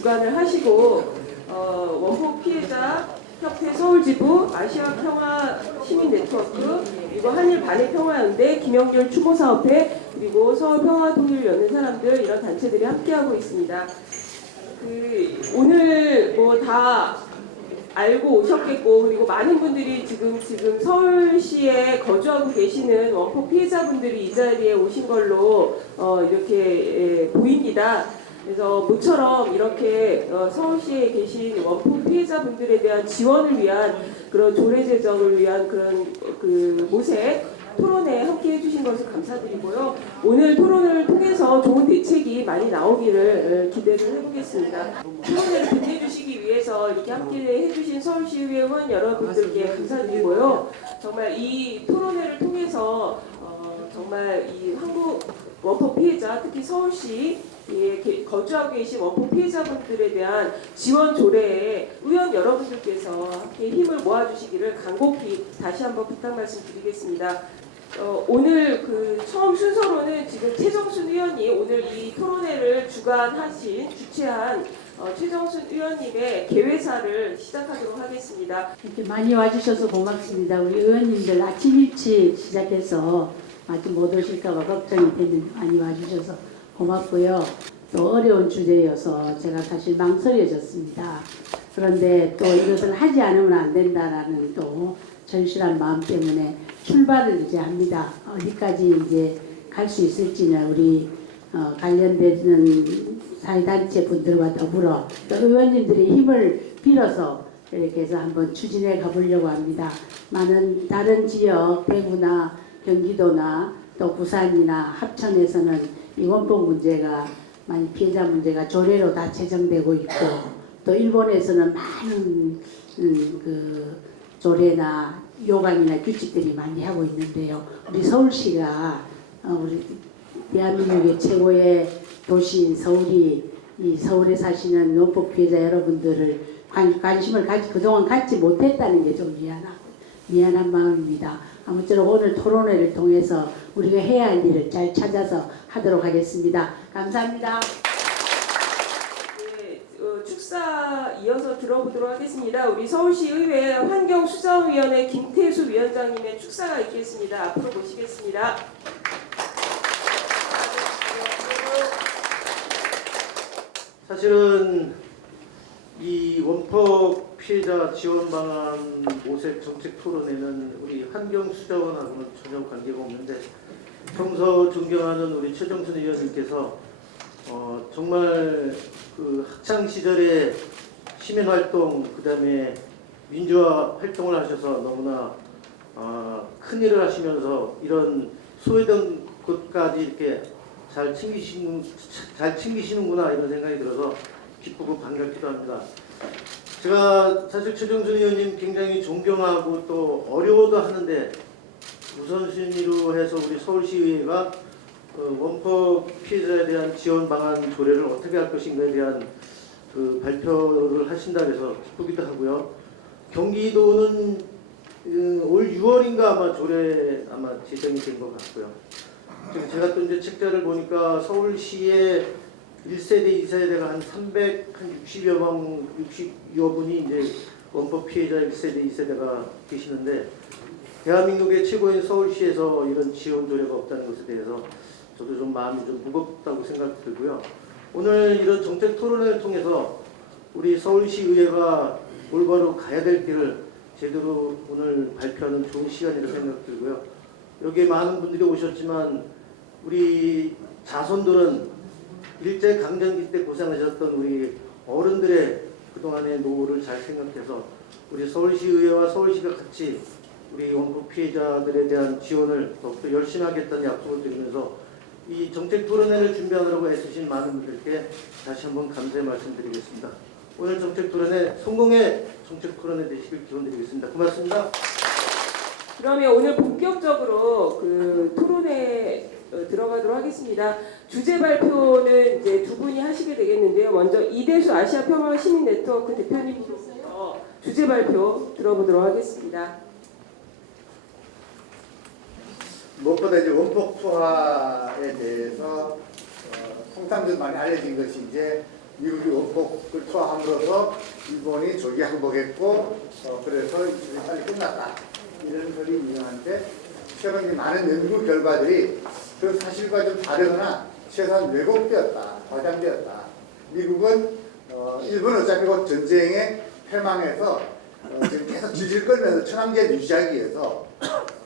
주관을 하시고 원폭 피해자 협회 서울지부, 아시아 평화 시민 네트워크, 그리고 한일 반일 평화연대, 김영렬 추모사업회, 그리고 서울 평화 통일을 여는 사람들, 이런 단체들이 함께하고 있습니다. 오늘 뭐 다 알고 오셨겠고, 그리고 많은 분들이 지금 서울시에 거주하고 계시는 원폭 피해자분들이 이 자리에 오신 걸로 이렇게 보입니다. 그래서 모처럼 이렇게 서울시에 계신 원폭 피해자분들에 대한 지원을 위한 그런 조례 제정을 위한 그런 모색 토론에 함께 해주신 것을 감사드리고요. 오늘 토론을 통해서 좋은 대책이 많이 나오기를 기대를 해보겠습니다. 토론회를 빛내주시기 위해서 이렇게 함께 해주신 서울시의원 여러분들께 감사드리고요. 정말 이 토론회를 통해서 정말 이 한국 원폭 피해자, 특히 서울시 거주하고 계신 원폭 피해자분들에 대한 지원 조례에 의원 여러분들께서 함께 힘을 모아주시기를 간곡히 다시 한번 부탁 말씀드리겠습니다. 오늘 처음 순서로는 지금 최정순 의원이 오늘 이 토론회를 주최한 최정순 의원님의 개회사를 시작하도록 하겠습니다. 이렇게 많이 와주셔서 고맙습니다. 우리 의원님들 아침 일찍 시작해서 아직 못 오실까봐 걱정이 됐는데 많이 와주셔서 고맙고요. 또 어려운 주제여서 제가 사실 망설여졌습니다. 그런데 또 이것을 하지 않으면 안 된다라는 또 절실한 마음 때문에 출발을 이제 합니다. 어디까지 이제 갈 수 있을지는 우리 관련되는 사회단체 분들과 더불어 또 의원님들의 힘을 빌어서 이렇게 해서 한번 추진해 가보려고 합니다. 많은 다른 지역, 대구나 경기도나 또 부산이나 합천에서는 이 원폭 문제가 많이 피해자 문제가 조례로 다 제정되고 있고 또 일본에서는 많은 조례나 요강이나 규칙들이 많이 하고 있는데요. 우리 서울시가 우리 대한민국의 최고의 도시인 서울이 이 서울에 사시는 원폭 피해자 여러분들을 관심을 그동안 갖지 못했다는 게 좀 미안한 마음입니다. 아무쪼록 오늘 토론회를 통해서 우리가 해야 할 일을 잘 찾아서 하도록 하겠습니다. 감사합니다. 네, 축사 이어서 들어보도록 하겠습니다. 우리 서울시의회 환경수자위원회 김태수 위원장님의 축사가 있겠습니다. 앞으로 모시겠습니다. 사실은 이 원폭 피해자 지원 방안 모색 정책 토론회는 우리 환경수자원하고는 전혀 관계가 없는데 평소 존경하는 우리 최정순 의원님께서 정말 학창 시절에 시민 활동 그다음에 민주화 활동을 하셔서 너무나 큰 일을 하시면서 이런 소외된 곳까지 이렇게 잘 챙기시는구나 이런 생각이 들어서 기쁘고 반갑기도 합니다. 제가 사실 최정순 의원님 굉장히 존경하고 또 어려워도 하는데 우선순위로 해서 우리 서울시의회가 원폭 피해자에 대한 지원 방안 조례를 어떻게 할 것인가에 대한 발표를 하신다 해서 기쁘기도 하고요. 경기도는 올 6월인가 아마 조례 제정이 된 것 같고요. 지금 제가 또 이제 책자를 보니까 서울시에 1세대, 2세대가 한 60여 분이 이제 원폭 피해자 1세대, 2세대가 계시는데 대한민국의 최고인 서울시에서 이런 지원 조례가 없다는 것에 대해서 저도 좀 마음이 좀 무겁다고 생각이 들고요. 오늘 이런 정책 토론을 통해서 우리 서울시의회가 올바로 가야 될 길을 제대로 오늘 발표하는 좋은 시간이라고 생각이 들고요. 여기에 많은 분들이 오셨지만 우리 자손들은 일제강점기 때 고생하셨던 우리 어른들의 그동안의 노후를 잘 생각해서 우리 서울시의회와 서울시가 같이 우리 원폭 피해자들에 대한 지원을 더욱더 열심히 하겠다는 약속을 드리면서 이 정책 토론회를 준비하느라고 애쓰신 많은 분들께 다시 한번 감사의 말씀드리겠습니다. 오늘 정책 토론회 성공의 정책 토론회 되시길 기원드리겠습니다. 고맙습니다. 그러면 오늘 본격적으로 토론회 들어가도록 하겠습니다. 주제 발표는 이제 두 분이 하시게 되겠는데요. 먼저 이대수 아시아 평화 시민 네트워크 대표님께서 주제 발표 들어보도록 하겠습니다. 무엇보다 이제 원폭 투하에 대해서 통상적으로 많이 알려진 것이 이제 미국이 원폭을 투하함으로써 일본이 조기 항복했고 그래서 이들이 빨리 끝났다 이런 설이 유명한데 최근 많은 연구 결과들이 그 사실과 좀 다르거나 최소한 왜곡되었다, 과장되었다. 미국은 일본 어차피 곧 전쟁에 패망해서 지금 계속 질질 끌면서 천황제를 유지하기 위해서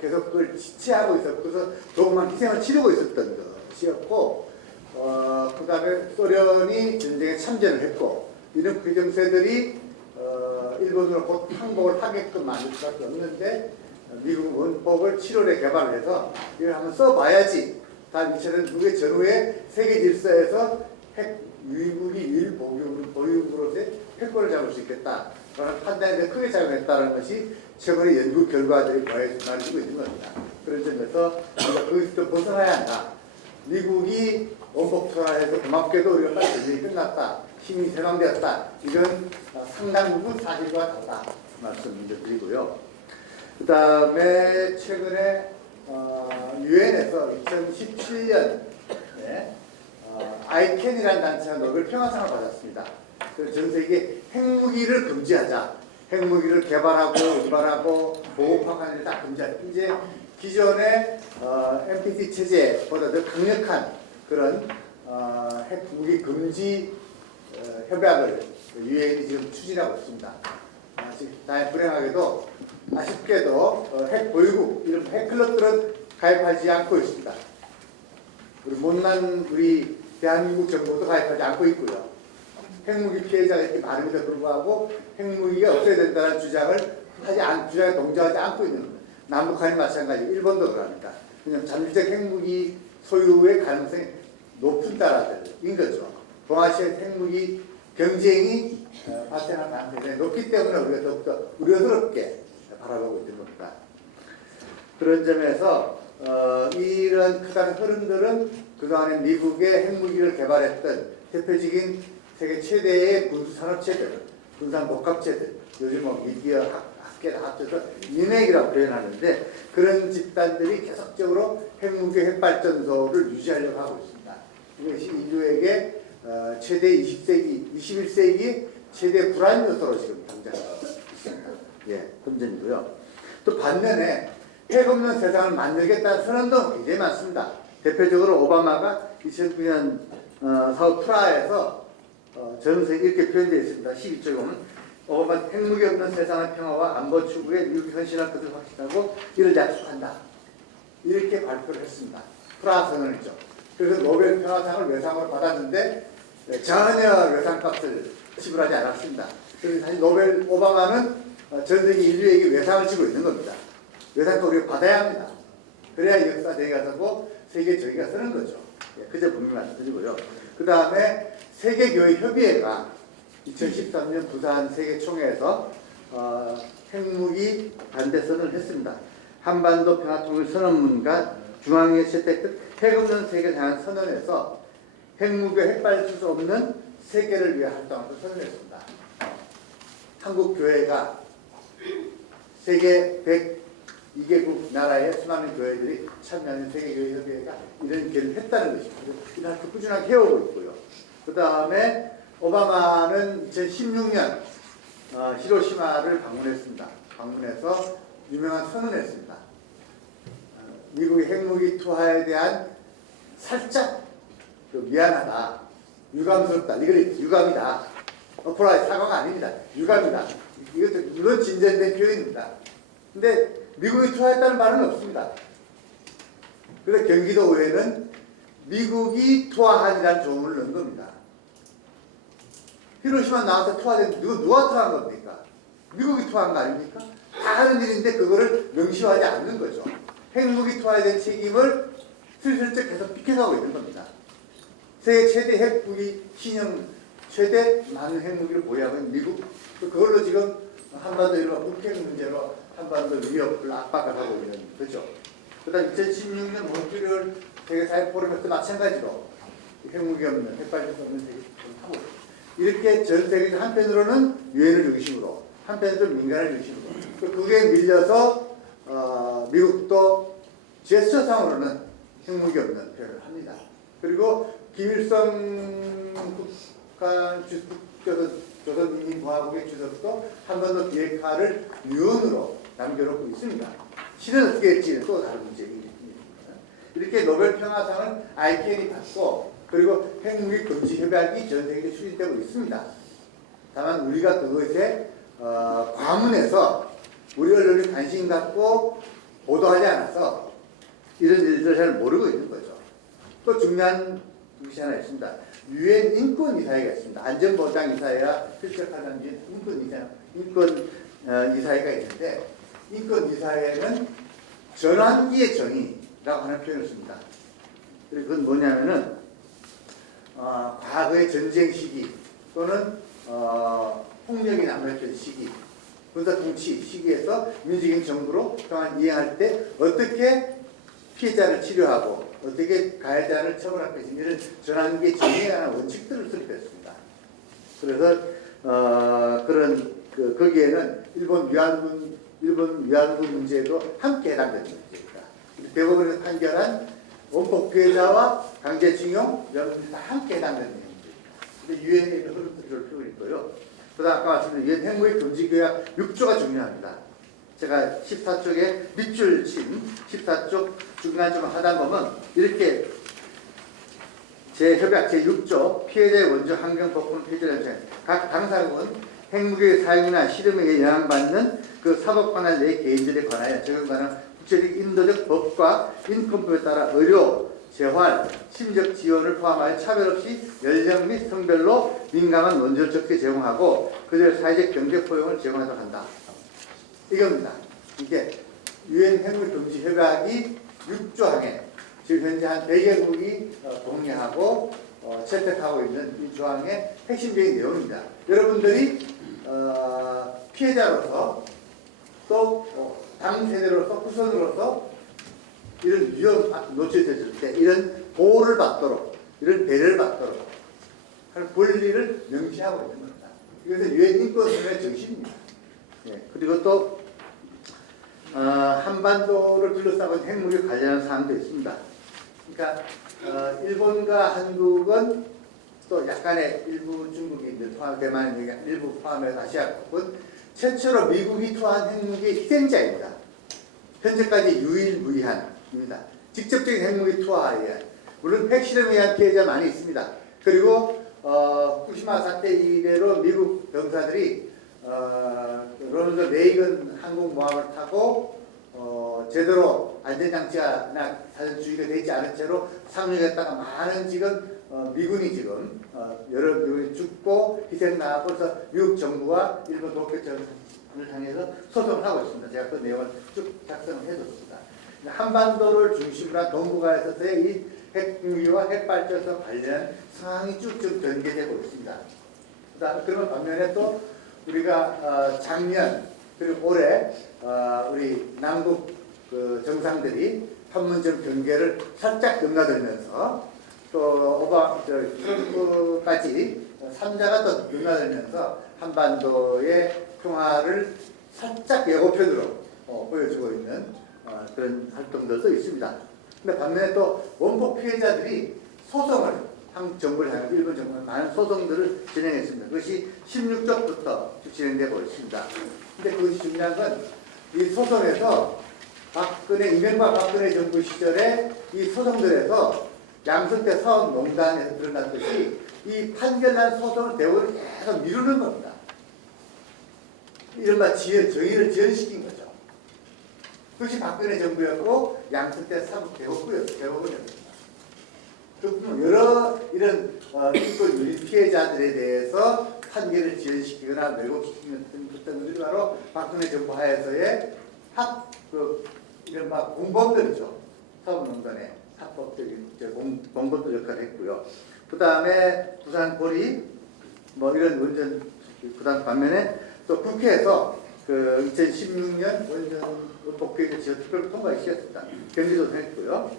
계속 그걸 지체하고 있었고 그래서 조그만 희생을 치르고 있었던 것이었고 그 다음에 소련이 전쟁에 참전을 했고 이런 부정세들이 일본으로 곧 항복을 하게끔 만들 수밖에 없는데 미국 원폭을 7월에 개발을 해서 이걸 한번 써봐야지 다음 2차는 미국의 전후의 세계 질서에서 핵 유일국이 유일 보유국으로서의 패권을 잡을 수 있겠다 라는 판단에 크게 작용했다는 것이 최근의 연구 결과들이 보여주고 있는 겁니다. 그런 점에서 우리가 거기서 좀 벗어나야 한다. 미국이 원폭 투하해서 고맙게도 우리가 빨리 전쟁이 끝났다. 힘이 해방되었다. 이런 상당 부분 사실과 다르다. 말씀 드리고요. 그 다음에 최근에 유엔에서 2017년에 아이캔이라는 단체가 노벨 평화상을 받았습니다. 전 세계 핵무기를 금지하자. 핵무기를 개발하고 운반하고 보급하는 일을 다 금지하자. 이제 기존의 NPT 체제보다 더 강력한 그런 핵무기 금지 협약을 유엔이 지금 추진하고 있습니다. 다행 불행하게도 아쉽게도 핵 보유국 이런 핵클럽들은 가입하지 않고 있습니다. 우리 못난 우리 대한민국 정부도 가입하지 않고 있고요. 핵무기 피해자가 이렇게 많음에도 불구하고 핵무기가 없어야 된다는 주장에 동조하지 않고 있는 겁니다. 남북한이 마찬가지고 일본도 그러니까 그냥 잠재적 핵무기 소유의 가능성이 높은 나라들인 거죠. 동아시아 핵무기 경쟁이 발생할 가능성이 높기 때문에 우리가 더욱더 우려스럽게 바라보고 있는 겁니다. 그런 점에서 이런 크다란 흐름들은 그동안에 미국의 핵무기를 개발했던 대표적인 세계 최대의 군수산업체들, 군산복합체들, 요즘 미디어 학계를 합쳐서 민핵이라고 표현하는데 그런 집단들이 계속적으로 핵무기 핵발전소를 유지하려고 하고 있습니다. 이것이 인류에게 최대 21세기 최대 불안 요소로 지금 등장하고 있습니다. 예, 금전이고요. 또 반면에 핵 없는 세상을 만들겠다는 선언도 굉장히 많습니다. 대표적으로 오바마가 2009년 사우 프라하에서 전 세계 이렇게 표현되어 있습니다. 12조에 보면 오바마 핵무기 없는 세상의 평화와 안보 추구에 미국이 헌신할 것을 확신하고 이를 약속한다. 이렇게 발표를 했습니다. 프라하 선언이죠. 그래서 노벨 평화상을 외상으로 받았는데 전혀 외상값을 지불하지 않았습니다. 그래서 사실 노벨 오바마는 전 세계 인류에게 외상을 지고 있는 겁니다. 외상도 우리가 받아야 합니다. 그래야 역사 대회가 서고 세계 정의가 서는 거죠. 그 점 분명히 말씀드리고요. 그 다음에 세계교회협의회가 2013년 부산 세계총회에서 핵무기 반대 선언을 했습니다. 한반도 평화통일 선언문과 중앙에 채택된 핵 없는 세계를 향한 선언에서 핵무기와 핵발전소 없는 세계를 위해 활동하는 선언했습니다. 한국 교회가 세계 102개국 나라의 수많은 교회들이 참여하는 세계교회협의회가 이런 기회를 했다는 것입니다. 이날 꾸준하게 해오고 있고요. 그 다음에 오바마는 2016년 히로시마를 방문했습니다. 방문해서 유명한 선언을 했습니다. 미국의 핵무기 투하에 대한 살짝 미안하다, 유감스럽다, 이건 유감이다. 프라이 사과가 아닙니다. 유감이다. 이것도 물론 진전된 표현입니다. 근데 미국이 투하했다는 말은 없습니다. 그래서 경기도의회는 미국이 투하한이라는 조문을 넣은 겁니다. 히로시마 나와서 투하된 누가 투하한 겁니까? 미국이 투하한 거 아닙니까? 다 하는 일인데 그거를 명시하지 않는 거죠. 핵무기 투하에 대한 책임을 슬슬쩍 계속 비켜가고 있는 겁니다. 세계 최대 핵무기 신형 최대 많은 핵무기를 보유하고 있는 미국, 그걸로 지금 한반도 이른바 북핵 문제로 한반도 위협을 압박을 하고 있는 거죠. 그다음 2016년 몬트리올 세계사회 포럼에서 마찬가지로 핵무기 없는 핵발전소 없는 세계를 하고 있습니다. 이렇게 전 세계에서 한편으로는 유엔을 중심으로, 한편으로는 민간을 중심으로, 그게 밀려서 미국도 제스처상으로는 핵무기 없는 표현을 합니다. 그리고 김일성 북한 조선인민공화국의 주석도 한 번 더 비핵화를 유언으로 남겨놓고 있습니다. 실은 어떻게 할지는 또 다른 문제입니다. 이렇게 노벨 평화상을 ICAN이 받고 그리고 핵무기 금지 협약이 전 세계에 추진되고 있습니다. 다만 우리가 그것에 과문해서 우리 언론이 관심 갖고 보도하지 않아서 이런 일들을 잘 모르고 있는 거죠. 또 중요한 것이 하나 있습니다. 유엔 인권이사회가 있습니다. 안전보장이사회와 필적하는 인권이사회가 있는데 인권이사회는 전환기의 정의라고 하는 표현을 씁니다. 그리고 그건 뭐냐면은 과거의 전쟁 시기 또는 폭력이 남했던 시기 군사 통치 시기에서 민주적인 정부로 평안 이행할 때 어떻게 피해자를 치료하고 어떻게 가해자를 처벌할 것인지 이런 전환기의 정의에 관한 원칙들을 수립했습니다. 그래서 거기에는 일본 위안부 문제도 함께 해당되는 문제입니다. 대법원에서 판결한 원폭 피해자와 강제징용 여러분들이 다 함께 해당되는 문제입니다. 근데 유엔의 흐름들을 펴고 있고요. 그다음 아까 말씀드린 유엔 핵무기 금지 규약 6조가 중요합니다. 제가 14쪽에 밑줄 친 14쪽 중간쯤 하다 보면 이렇게 협약 제6조 피해자의 원조 환경 법권 폐지를 각 당사국은 핵무기의 사용이나 실험에 영향받는 그 사법 관할 내 개인들에 관하여 적용하는 국제적 인도적 법과 인권법에 따라 의료, 재활, 심적 지원을 포함하여 차별 없이 연령 및 성별로 민감한 원조를 적게 제공하고 그들 사회적 경제 포용을 제공하도록 한다. 이겁니다. 이게 유엔 핵무기 금지 협약이 6조항에 지금 현재 한 100개국이 동의하고 채택하고 있는 이 조항의 핵심적인 내용입니다. 여러분들이 피해자로서 또 당세대로서 후손으로서 이런 위험 노출됐을 때 이런 보호를 받도록 이런 배려를 받도록 하는 권리를 명시하고 있는 겁니다. 이것은 유엔 인권협약의 정신입니다. 예, 그리고 또 한반도를 둘러싸고 있는 핵무기 관련한 사항도 있습니다. 그러니까 일본과 한국은 또 약간의 일부 중국이 포함 대만 일부 포함해서 아시아국은 최초로 미국이 투하한 핵무기 희생자입니다. 현재까지 유일무이한입니다. 직접적인 핵무기 투하에 의한 물론 핵실험에 의한 피해자 많이 있습니다. 그리고 후쿠시마 사태 이래로 미국 병사들이 로널드 레이건 항공모함을 타고 제대로 안전장치나 사전주의가 되지 않은 채로 상륙했다가 많은 지금 미군이 지금 여러 명이 죽고 희생나고 그래서 미국 정부와 일본 도쿄전을 향해서 소송을 하고 있습니다. 제가 그 내용을 쭉 작성을 해줬습니다. 한반도를 중심으로 한 동북아에서의 이 핵무기와 핵발전소 관련 상황이 쭉쭉 전개되고 있습니다. 그런 반면에 또 우리가 작년 그리고 올해 우리 남북 그 정상들이 판문점 경계를 살짝 넘나들면서 또 트럼프까지 3자가 또 넘나들면서 한반도의 평화를 살짝 예고편으로 보여주고 있는 그런 활동들도 있습니다. 근데 반면에 또 원폭 피해자들이 소송을 한국 정부를 향해 일본 정부에 많은 소송들을 진행했습니다. 그것이 16쪽부터 진행되고 있습니다. 근데 그것이 중요한 건 이 소송에서 이명박 박근혜 정부 시절에 이 소송들에서 양승태 사업농단에서 드러났듯이 이 판결난 소송을 대법원이 계속 미루는 겁니다. 이른바 정의를 지연시킨 거죠. 그것이 박근혜 정부였고 양승태 사법 대법원이었습니다. 여러 이런 인권 유린 피해자들에 대해서 판결을 지연시키거나 왜곡시키는 것들이 바로 박근혜 정부 하에서의 이른바 공범들이죠. 사법농단의 합법적인 공범들 역할을 했고요. 그 다음에 부산 고리 이런 원전 그다음 반면에 또 국회에서 그 2016년 원전 복귀의 지원 특별 통과를 시켰습니다. 경기도 했고요.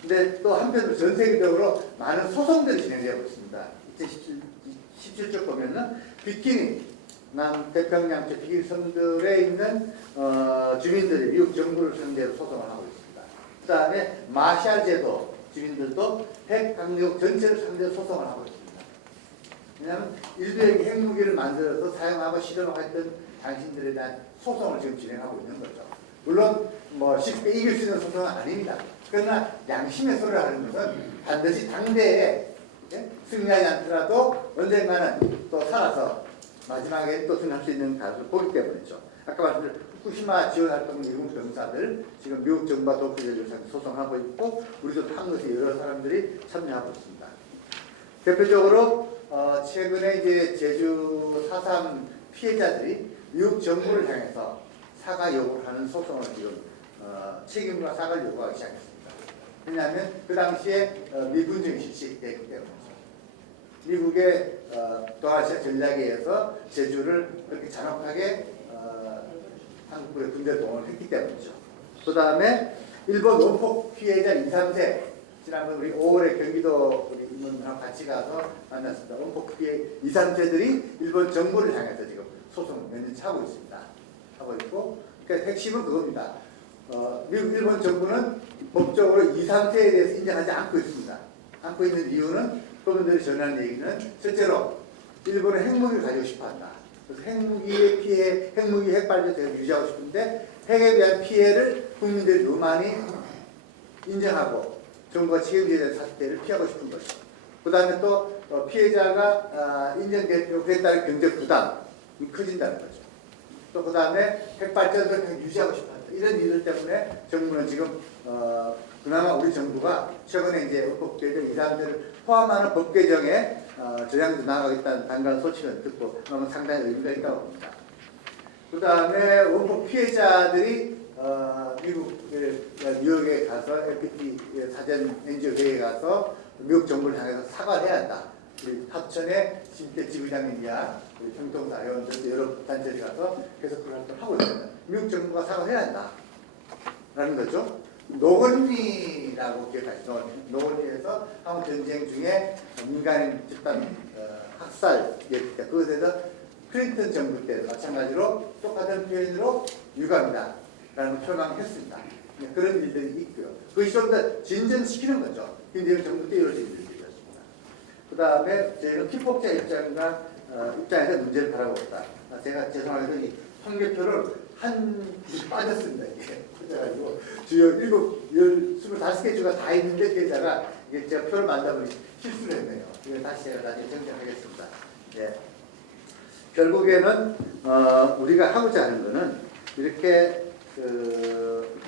근데 또 한편으로 전 세계적으로 많은 소송들이 진행되고 있습니다. 2017쪽 보면은 비키니 남태평양 비키니 섬들에 있는 주민들이 미국 정부를 상대로 소송을 하고 있습니다. 그 다음에 마샬 제도 주민들도 핵 강력 전체를 상대로 소송을 하고 있습니다. 왜냐하면 일부에게 핵무기를 만들어서 사용하고 실험하고 했던 당신들에 대한 소송을 지금 진행하고 있는 거죠. 물론 뭐 쉽게 이길 수 있는 소송은 아닙니다. 그러나 양심의 소리를 하는 것은 반드시 당대에 승리하지 않더라도 언젠가는 또 살아서 마지막에 또 승리할 수 있는 가능성을 보기 때문이죠. 아까 말씀드린 후쿠시마 지원활동 미국 병사들 지금 미국 정부와 도쿄를 소송하고 있고 우리도 한국에서 여러 사람들이 참여하고 있습니다. 대표적으로 최근에 이제 제주 4.3 피해자들이 미국 정부를 향해서 사과 요구를 하는 소송을 지금 책임과 사과를 요구하기 시작했습니다. 왜냐하면 그 당시에 미군정이 실시됐기 때문이죠. 미국의 동아시아 전략에 의해서 제주를 그렇게 잔혹하게 한국군의 군대 동원을 했기 때문이죠. 그 다음에 일본 원폭 피해자 2, 3세 지난번 우리 5월에 경기도 우리 인문하고 같이 가서 만났습니다. 원폭 피해 2, 3세들이 일본 정부를 향해서 지금 소송을 몇 년째 하고 있습니다. 하고 있고, 그러니까 핵심은 그겁니다. 미국 일본 정부는 법적으로 2, 3세에 대해서 인정하지 않고 있습니다. 않고 있는 이유는 그분들이 전하는 얘기는 실제로 일본은 핵무기를 가지고 싶어한다. 그래서 핵무기의 피해, 핵무기 핵발전을 유지하고 싶은데 핵에 대한 피해를 국민들이 너무 많이 인정하고 정부가 책임져야 될 사태를 피하고 싶은 거죠. 그 다음에 또 피해자가 인정되고 그에 따른 경제 부담이 커진다는 거죠. 또 그 다음에 핵발전을 유지하고 싶어한다. 이런 이유들 때문에 정부는 지금 그나마 우리 정부가 최근에 이제 법 개정 2, 3조를 포함하는 법 개정에 저장도 나가겠다는 단가한 소식을 듣고 너무 상당히 의미가 있다고 봅니다. 그 다음에 원폭 피해자들이 미국 뉴욕에 가서 LPT 사전 NGO 회의에 가서 미국 정부를 향해서 사과를 해야 한다. 우리 합천의 심태 지부장님이야 우리 평통사 회원들 여러 단체들이 가서 계속 그런 활동을 하고 있잖아요. 미국 정부가 사과를 해야 한다. 라는 거죠. 노건리라고 기억하시죠? 노건리에서 한국 전쟁 중에 민간인 집단 학살 그것에 대해서 클린턴 정부 때 마찬가지로 똑같은 표현으로 유감이다 라는 표현을 했습니다. 그런 일들이 있고요. 그것이 좀 더 진전시키는 거죠. 김대중 정부 때 이루어진 일들이었습니다. 그 다음에 저희는 피폭자 입장에서 문제를 바라보겠다. 제가 죄송하게도 이 통계표를 한 빠졌습니다. 이게. 그래가지고 주요 25개 주가 다 있는데 계좌가 이게 제가 표를 만들어보니 실수를 했네요. 이거 다시 제가 나중에 정정하겠습니다. 예. 결국에는 우리가 하고자 하는 거는 이렇게 2,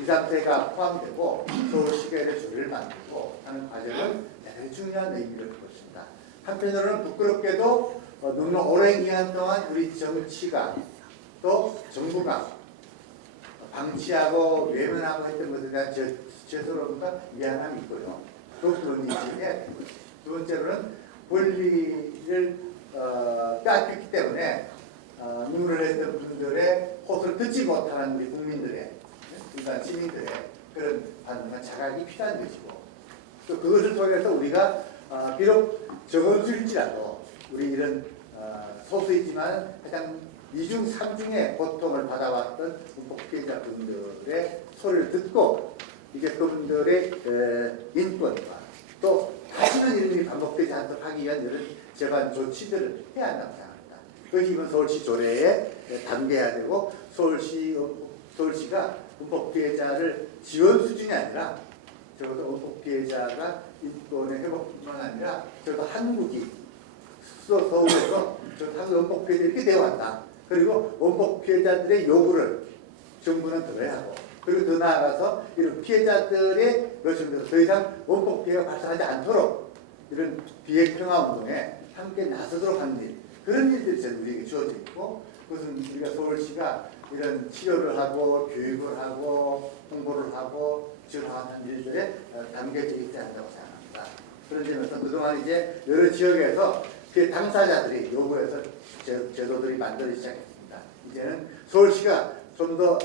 3세가 포함되고 서울시계의 조례를 만들고 하는 과정은 대단히 중요한 의미를 두고 있습니다. 한편으로는 부끄럽게도 너무 오랜 기간 동안 우리 정치가 또 정부가 방치하고 외면하고 했던 것에 대한 죄송함과 미안함이 있고요. 또 그런 이유에 두 번째로는 권리를 빼앗겼기 때문에 눈물을 했던 분들의 호소를 듣지 못하는 우리 국민들의 일반 시민들의 그런 반응과 자각이 필요한 것이고 또 그것을 통해서 우리가 비록 적은 수일지라도 우리 이런 소수이지만 가장 2중 3중의 고통을 받아왔던 문폭 피해자분들의 소리를 듣고 이제 그분들의 인권과 또 다시는 이런 일이 반복되지 않도록 하기 위한 이런 재반 조치들을 해야 한다고 생각합니다. 그것이 이번 서울시 조례에 담겨야 되고 서울시가 문폭 피해자를 지원 수준이 아니라 적어도 문폭 피해자가 인권의 회복뿐만 아니라 적어도 한국이 서울에서 한국 원폭 피해자 이렇게 되어왔다. 그리고 원폭 피해자들의 요구를 정부는 들어야 하고 그리고 더 나아가서 이런 피해자들의 요청대로 더 이상 원폭 피해가 발생하지 않도록 이런 비핵평화운동에 함께 나서도록 하는 일 그런 일들이 저는 우리에게 주어져 있고 그것은 우리가 서울시가 이런 치료를 하고 교육을 하고 홍보를 하고 지원하는 일들에 담겨져 있지 않다고 생각합니다. 그런 점에서 그동안 이제 여러 지역에서 피해 당사자들이 요구해서 제도들이 만들어지기 시작했습니다. 이제는 서울시가 좀 더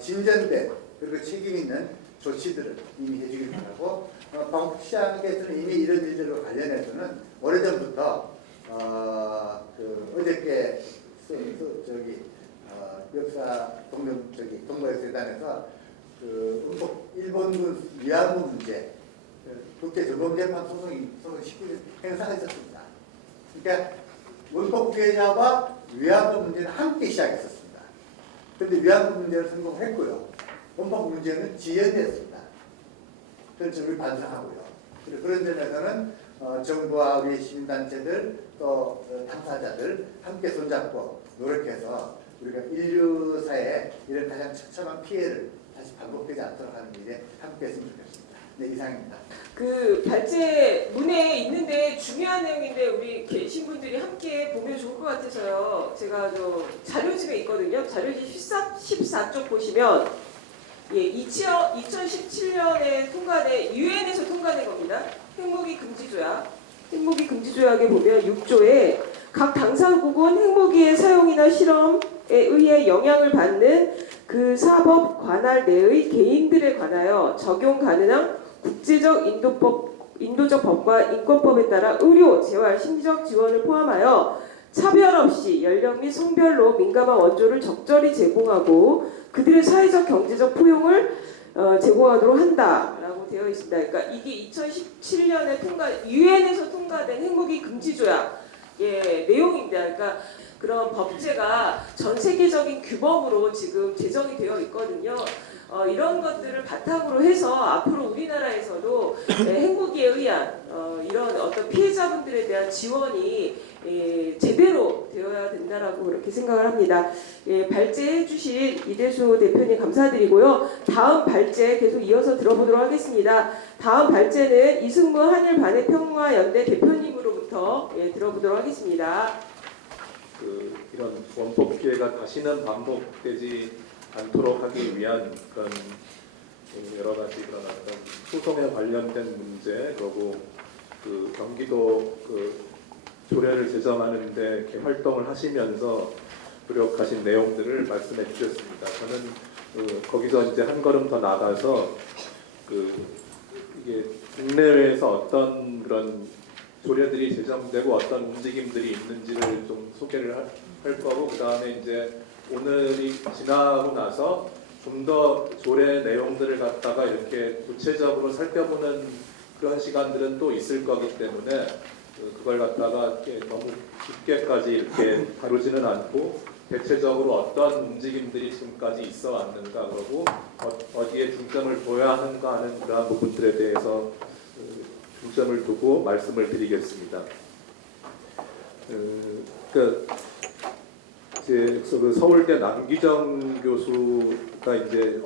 진전된 그리고 책임 있는 조치들을 이미 해주길 바라고 방북시장에서는 이미 이런 일들과 관련해서는 오래전부터 어저께 역사 동부역사재단에서 일본군 위안부 문제 국제 정범재판 소송이 19일 행사가 있었습니다. 그러니까 원법 피해자와 위안부 문제는 함께 시작했었습니다. 그런데 위안부 문제는 성공했고요. 원법 문제는 지연됐습니다. 그래서 우리 반성하고요. 그런 점에서는 정부와 우리 시민단체들 또 당사자들 함께 손잡고 노력해서 우리가 인류사에 이런 가장 처참한 피해를 다시 반복되지 않도록 하는 일에 함께 했으면 좋겠습니다. 네, 이상입니다. 그 발제문에 있는데 중요한 내용인데 우리 계신 분들이 함께 보면 좋을 것 같아서요. 제가 저 자료집에 있거든요. 자료집 14쪽 보시면 예, 2017년에 통과된 유엔에서 통과된 겁니다. 핵무기 금지 조약. 핵무기 금지 조약에 보면 6조에 각 당사국은 핵무기의 사용이나 실험에 의해 영향을 받는 그 사법 관할 내의 개인들에 관하여 적용 가능한 국제적 인도적 법과 인권법에 따라 의료, 재활, 심리적 지원을 포함하여 차별 없이 연령 및 성별로 민감한 원조를 적절히 제공하고 그들의 사회적 경제적 포용을 제공하도록 한다라고 되어 있습니다. 그러니까 이게 2017년에 유엔에서 통과된 핵무기 금지 조약의 내용입니다. 그러니까 그런 법제가 전 세계적인 규범으로 지금 제정이 되어 있거든요. 이런 것들을 바탕으로 해서 앞으로 우리나라에서도 핵무기에 의한 이런 어떤 피해자분들에 대한 지원이 제대로 되어야 된다라고 그렇게 생각을 합니다. 발제해 주신 이대수 대표님 감사드리고요. 다음 발제 계속 이어서 들어보도록 하겠습니다. 다음 발제는 이승무 한일반해평화연대 대표님으로부터 들어보도록 하겠습니다. 이런 원법 피해가 다시는 반복되지 않도록 하기 위한 그런 여러 가지 그런 어떤 소송에 관련된 문제, 그리고 그 경기도 조례를 제정하는데 이렇게 활동을 하시면서 노력하신 내용들을 말씀해 주셨습니다. 저는 거기서 이제 한 걸음 더 나가서 이게 국내외에서 어떤 그런 조례들이 제정되고 어떤 움직임들이 있는지를 좀 소개를 할 거고, 그 다음에 이제 오늘이 지나고 나서 좀 더 조례 내용들을 갖다가 이렇게 구체적으로 살펴보는 그런 시간들은 또 있을 거기 때문에 그걸 갖다가 이렇게 너무 깊게까지 이렇게 다루지는 않고 대체적으로 어떤 움직임들이 지금까지 있어 왔는가, 그러고 어디에 중점을 둬야 하는가 하는 그러한 부분들에 대해서 중점을 두고 말씀을 드리겠습니다. 그래서 그 서울대 남기정 교수가 이제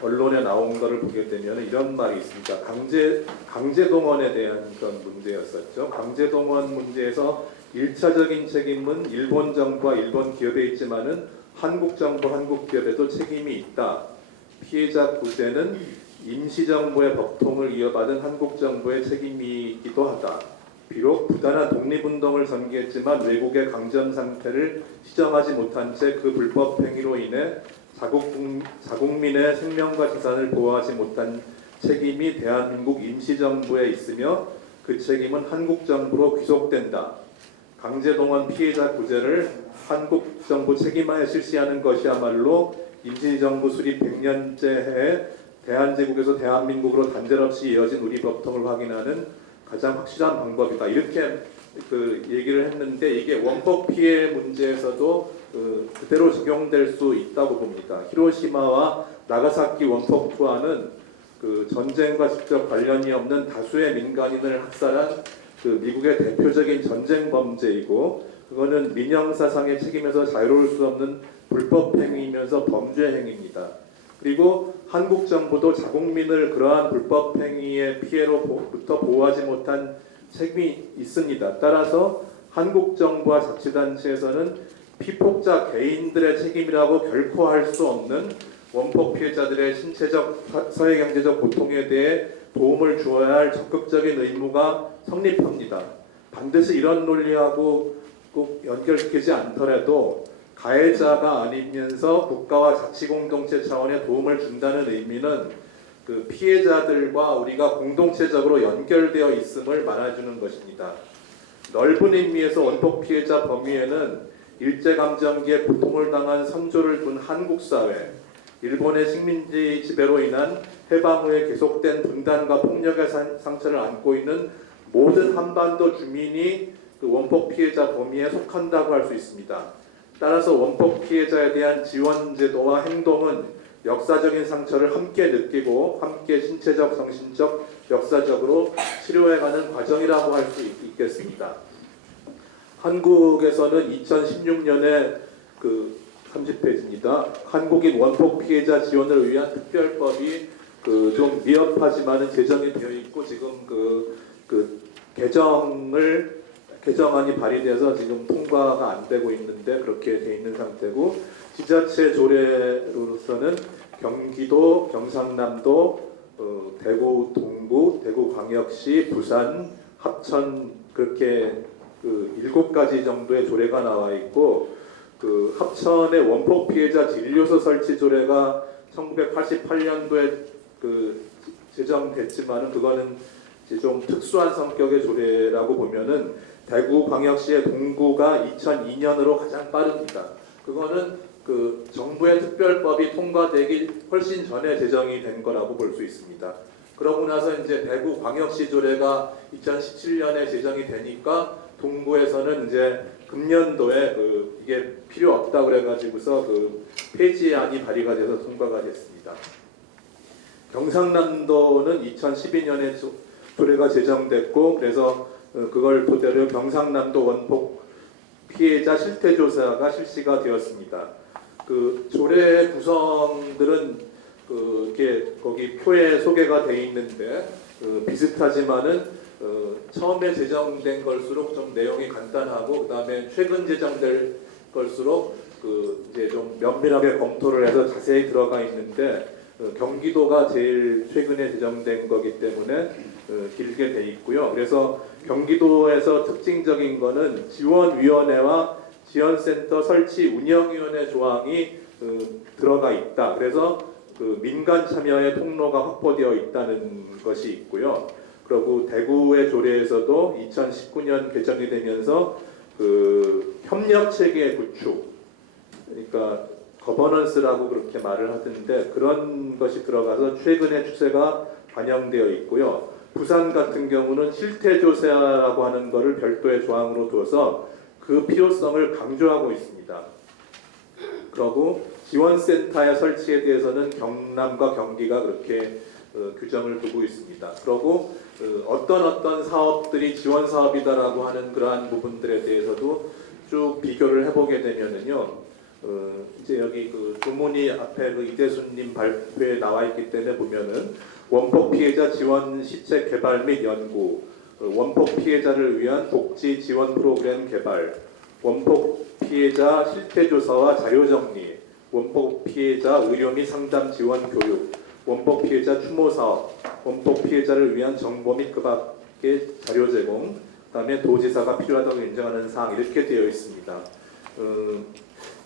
언론에 나온 거를 보게 되면 이런 말이 있습니다. 강제 동원에 대한 그런 문제였었죠. 강제 동원 문제에서 1차적인 책임은 일본 정부와 일본 기업에 있지만은 한국 정부, 한국 기업에도 책임이 있다. 피해자 구제는 임시정부의 법통을 이어받은 한국 정부의 책임이기도 하다. 비록 부단한 독립운동을 전개했지만 외국의 강점 상태를 시정하지 못한 채 그 불법 행위로 인해 자국민의 생명과 재산을 보호하지 못한 책임이 대한민국 임시정부에 있으며 그 책임은 한국 정부로 귀속된다. 강제동원 피해자 구제를 한국 정부 책임하에 실시하는 것이야말로 임시정부 수립 100년째 해에 대한제국에서 대한민국으로 단절없이 이어진 우리 법통을 확인하는 가장 확실한 방법이다. 이렇게 얘기를 했는데 이게 원법 피해 문제에서도 그대로 적용될 수 있다고 봅니다. 히로시마와 나가사키 원폭 투하는 전쟁과 직접 관련이 없는 다수의 민간인을 학살한 미국의 대표적인 전쟁 범죄이고, 그거는 민형사상의 책임에서 자유로울 수 없는 불법 행위이면서 범죄 행위입니다. 그리고 한국 정부도 자국민을 그러한 불법 행위의 피해로부터 보호하지 못한 책임이 있습니다. 따라서 한국 정부와 자치단체에서는 피폭자 개인들의 책임이라고 결코 할 수 없는 원폭 피해자들의 신체적, 사회경제적 고통에 대해 도움을 주어야 할 적극적인 의무가 성립합니다. 반드시 이런 논리하고 꼭 연결시키지 않더라도 가해자가 아니면서 국가와 자치공동체 차원의 도움을 준다는 의미는 그 피해자들과 우리가 공동체적으로 연결되어 있음을 말해주는 것입니다. 넓은 의미에서 원폭 피해자 범위에는 일제감정기에 고통을 당한 선조를 둔 한국 사회, 일본의 식민지 지배로 인한 해방 후에 계속된 분단과 폭력의 상처를 안고 있는 모든 한반도 주민이 그 원폭 피해자 범위에 속한다고 할 수 있습니다. 따라서 원폭 피해자에 대한 지원 제도와 행동은 역사적인 상처를 함께 느끼고 함께 신체적, 정신적, 역사적으로 치료해가는 과정이라고 할 수 있겠습니다. 한국에서는 2016년에 그 30페이지입니다. 한국인 원폭 피해자 지원을 위한 특별법이 그 좀 미흡하지만은 제정이 되어 있고 지금 그 개정안이 발의돼서 지금 통과가 안 되고 있는데 그렇게 돼 있는 상태고 지자체 조례로서는 경기도, 경상남도, 대구 동구, 대구광역시, 부산, 합천 그렇게 그 7가지 정도의 조례가 나와 있고 그 합천의 원폭 피해자 진료소 설치 조례가 1988년도에 그 제정됐지만은 그거는 이제 좀 특수한 성격의 조례라고 보면은 대구광역시의 동구가 2002년으로 가장 빠릅니다. 그거는 그 정부의 특별법이 통과되기 훨씬 전에 제정이 된 거라고 볼 수 있습니다. 그러고 나서 이제 대구광역시 조례가 2017년에 제정이 되니까 동구에서는 이제 금년도에 그 이게 필요 없다 그래가지고서 그 폐지안이 발의가 돼서 통과가 됐습니다. 경상남도는 2012년에 조례가 제정됐고 그래서 그걸 토대로 경상남도 원폭 피해자 실태조사가 실시가 되었습니다. 그 조례 구성들은 이렇게 거기 표에 소개가 돼 있는데 비슷하지만은 처음에 제정된 걸수록 좀 내용이 간단하고 그다음에 최근 제정될 걸수록 이제 좀 면밀하게 검토를 해서 자세히 들어가 있는데 경기도가 제일 최근에 제정된 거기 때문에 길게 돼 있고요. 그래서 경기도에서 특징적인 거는 지원위원회와 지원센터 설치 운영위원회 조항이 들어가 있다. 그래서 그 민간 참여의 통로가 확보되어 있다는 것이 있고요. 그리고 대구의 조례에서도 2019년 개정이 되면서 그 협력 체계 구축, 그러니까 거버넌스라고 그렇게 말을 하던데 그런 것이 들어가서 최근의 추세가 반영되어 있고요. 부산 같은 경우는 실태조사라고 하는 것을 별도의 조항으로 둬서 그 필요성을 강조하고 있습니다. 그리고 지원센터의 설치에 대해서는 경남과 경기가 그렇게 규정을 두고 있습니다. 그리고 어떤 사업들이 지원 사업이다라고 하는 그러한 부분들에 대해서도 쭉 비교를 해보게 되면은요. 이제 여기 그 조문이 앞에 그 이대수님 발표에 나와 있기 때문에 보면은 원폭 피해자 지원 시책 개발 및 연구, 원폭 피해자를 위한 복지 지원 프로그램 개발, 원폭 피해자 실태 조사와 자료 정리, 원폭 피해자 의료 및 상담 지원 교육, 원폭 피해자 추모 사업, 원폭 피해자를 위한 정보 및 그 밖의 자료 제공, 그다음에 도지사가 필요하다고 인정하는 사항 이렇게 되어 있습니다.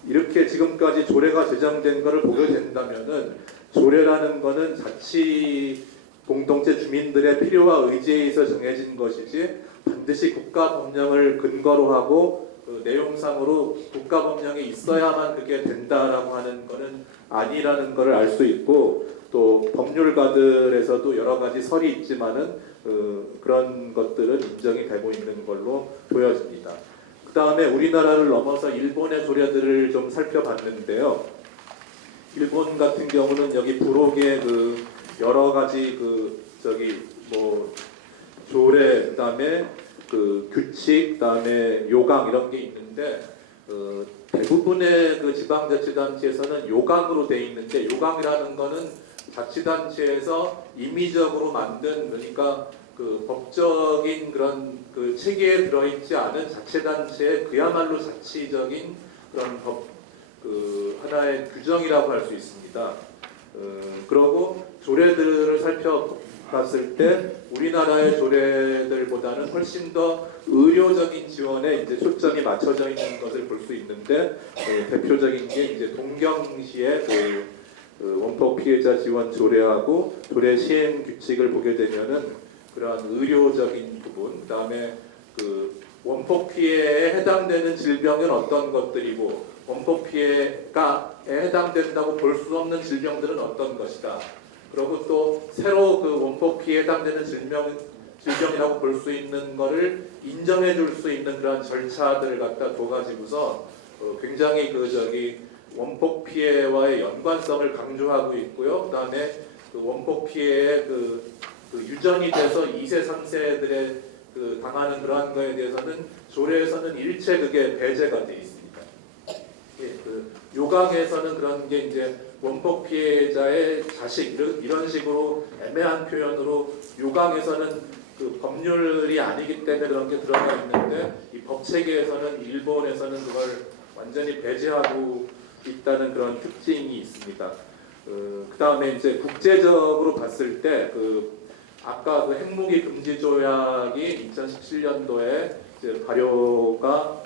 이렇게 지금까지 조례가 제정된 것을 보게 된다면은 조례라는 것은 자치 공동체 주민들의 필요와 의지에 의해서 정해진 것이지 반드시 국가 법령을 근거로 하고 내용상으로 국가 법령이 있어야만 그게 된다라고 하는 것은 아니라는 것을 알 수 있고 또 법률가들에서도 여러 가지 설이 있지만은 그런 것들은 인정이 되고 있는 걸로 보여집니다. 그 다음에 우리나라를 넘어서 일본의 조례들을 좀 살펴봤는데요. 일본 같은 경우는 여기 부록에 그 여러 가지 조례, 그 다음에 그 규칙, 그 다음에 요강 이런 게 있는데 대부분의 그 지방자치단체에서는 요강으로 돼 있는데 요강이라는 거는 자치단체에서 임의적으로 만든 그러니까 그 법적인 그런 그 체계에 들어있지 않은 자치단체의 그야말로 자치적인 그런 그 하나의 규정이라고 할 수 있습니다. 그리고 조례들을 살펴봤을 때 우리나라의 조례들보다는 훨씬 더 의료적인 지원에 이제 초점이 맞춰져 있는 것을 볼 수 있는데 대표적인 게 이제 동경시의 그 원폭 피해자 지원 조례하고 조례 시행 규칙을 보게 되면은 그러한 의료적인 부분, 그다음에 그 원폭 피해에 해당되는 질병은 어떤 것들이고 원폭 피해에 해당된다고 볼 수 없는 질병들은 어떤 것이다. 그리고 또 새로 그 원폭 피해에 해당되는 질병이라고 볼 수 있는 거를 인정해 줄 수 있는 그런 절차들을 갖다 둬가지고서 굉장히 원폭 피해와의 연관성을 강조하고 있고요. 그다음에 원폭 피해의 유전이 돼서 2세, 3세들의 당하는 그러한 거에 대해서는 조례에서는 일체 그게 배제가 돼 있습니다. 예, 요강에서는 그런 게 이제 원폭 피해자의 자식 이런 식으로 애매한 표현으로 요강에서는 법률이 아니기 때문에 그런 게 들어가 있는데 이 법 체계에서는 일본에서는 그걸 완전히 배제하고 있다는 그런 특징이 있습니다. 그다음에 이제 국제적으로 봤을 때 아까 핵무기 금지 조약이 2017년도에 이제 발효가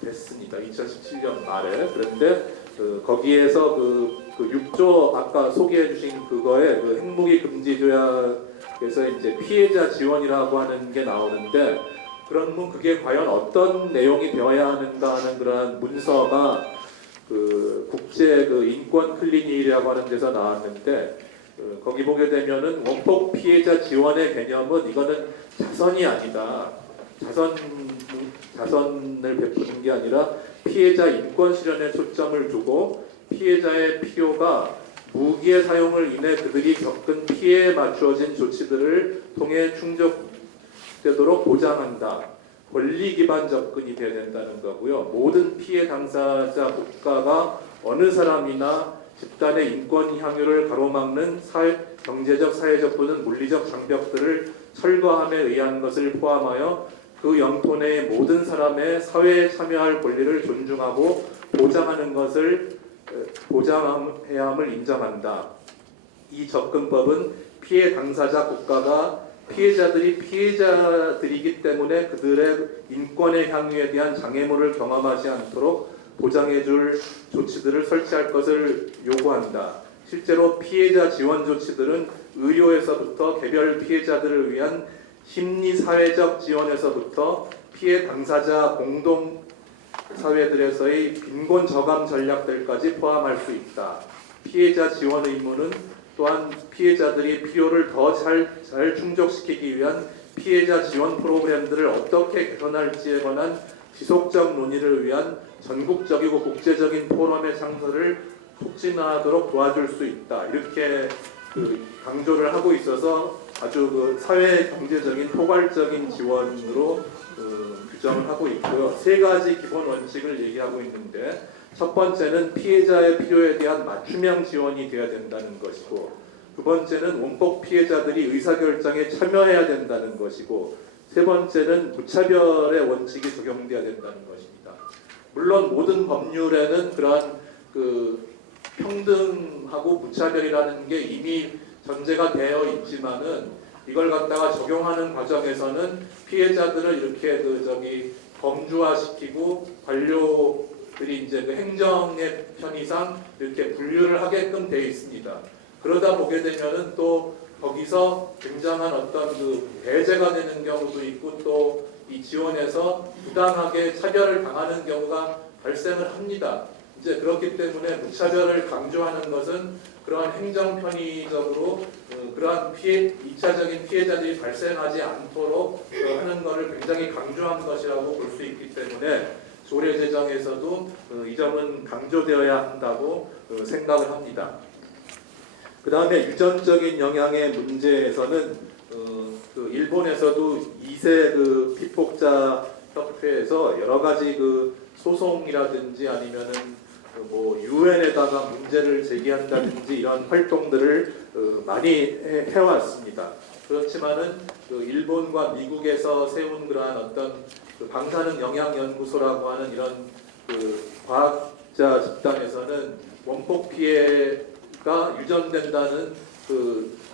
됐습니다. 2017년 말에. 그런데 거기에서 6조 아까 소개해 주신 그거에 핵무기 금지 조약에서 이제 피해자 지원이라고 하는 게 나오는데 그러면 그게 과연 어떤 내용이 되어야 하는가 하는 그런 문서가 국제 인권 클리닉이라고 하는 데서 나왔는데 거기 보게 되면은 원폭 피해자 지원의 개념은 이거는 자선이 아니다. 자선을 베푸는 게 아니라 피해자 인권 실현에 초점을 두고 피해자의 필요가 무기의 사용을 인해 그들이 겪은 피해에 맞추어진 조치들을 통해 충족되도록 보장한다. 권리 기반 접근이 되어야 된다는 거고요. 모든 피해 당사자 국가가 어느 사람이나 집단의 인권 향유를 가로막는 경제적, 사회적 또는 물리적 장벽들을 철거함에 의한 것을 포함하여 그 영토 내의 모든 사람의 사회에 참여할 권리를 존중하고 보장하는 것을 보장해야 함을 인정한다. 이 접근법은 피해 당사자 국가가 피해자들이 피해자들이기 때문에 그들의 인권의 향유에 대한 장애물을 경험하지 않도록 보장해줄 조치들을 설치할 것을 요구한다. 실제로 피해자 지원 조치들은 의료에서부터 개별 피해자들을 위한 심리사회적 지원에서부터 피해 당사자 공동 사회들에서의 빈곤 저감 전략들까지 포함할 수 있다. 피해자 지원 의무는 또한 피해자들이 필요를 더 잘 충족시키기 위한 피해자 지원 프로그램들을 어떻게 개선할지에 관한 지속적 논의를 위한 전국적이고 국제적인 포럼의 창설을 촉진하도록 도와줄 수 있다. 이렇게 강조를 하고 있어서 아주 사회 경제적인 포괄적인 지원으로 규정을 하고 있고요. 세 가지 기본 원칙을 얘기하고 있는데 첫 번째는 피해자의 필요에 대한 맞춤형 지원이 되어야 된다는 것이고 두 번째는 원폭 피해자들이 의사결정에 참여해야 된다는 것이고 세 번째는 무차별의 원칙이 적용돼야 된다는 것입니다. 물론 모든 법률에는 그러한 평등하고 무차별이라는 게 이미 전제가 되어 있지만은 이걸 갖다가 적용하는 과정에서는 피해자들을 이렇게 범주화시키고 관료들이 이제 행정의 편의상 이렇게 분류를 하게끔 되어 있습니다. 그러다 보게 되면은 또 거기서 굉장한 어떤 배제가 되는 경우도 있고 또 이 지원에서 부당하게 차별을 당하는 경우가 발생을 합니다. 이제 그렇기 때문에 무차별을 강조하는 것은 그러한 행정 편의적으로 그러한 2차적인 피해자들이 발생하지 않도록 하는 것을 굉장히 강조한 것이라고 볼 수 있기 때문에 조례 제정에서도 이 점은 강조되어야 한다고 생각을 합니다. 그 다음에 유전적인 영향의 문제에서는 일본에서도 2세 피폭자 협회에서 여러 가지 소송이라든지 아니면은 유엔에다가 문제를 제기한다든지 이런 활동들을 많이 해왔습니다. 그렇지만은 일본과 미국에서 세운 그러한 어떤 방사능 영향연구소라고 하는 이런 과학자 집단에서는 원폭 피해가 유전된다는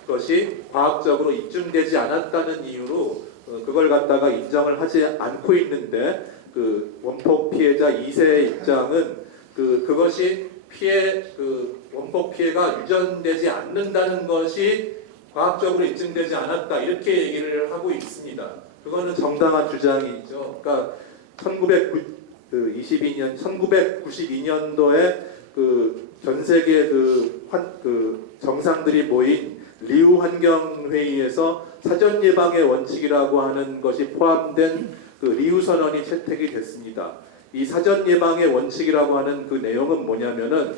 것이 과학적으로 입증되지 않았다는 이유로 그걸 갖다가 인정을 하지 않고 있는데 원폭 피해자 2세의 입장은 그것이 원폭 피해가 유전되지 않는다는 것이 과학적으로 입증되지 않았다 이렇게 얘기를 하고 있습니다. 그거는 정당한 주장이죠. 그러니까 1992년도에 전 세계 정상들이 모인 리우 환경회의에서 사전 예방의 원칙이라고 하는 것이 포함된 그 리우 선언이 채택이 됐습니다. 이 사전 예방의 원칙이라고 하는 그 내용은 뭐냐면은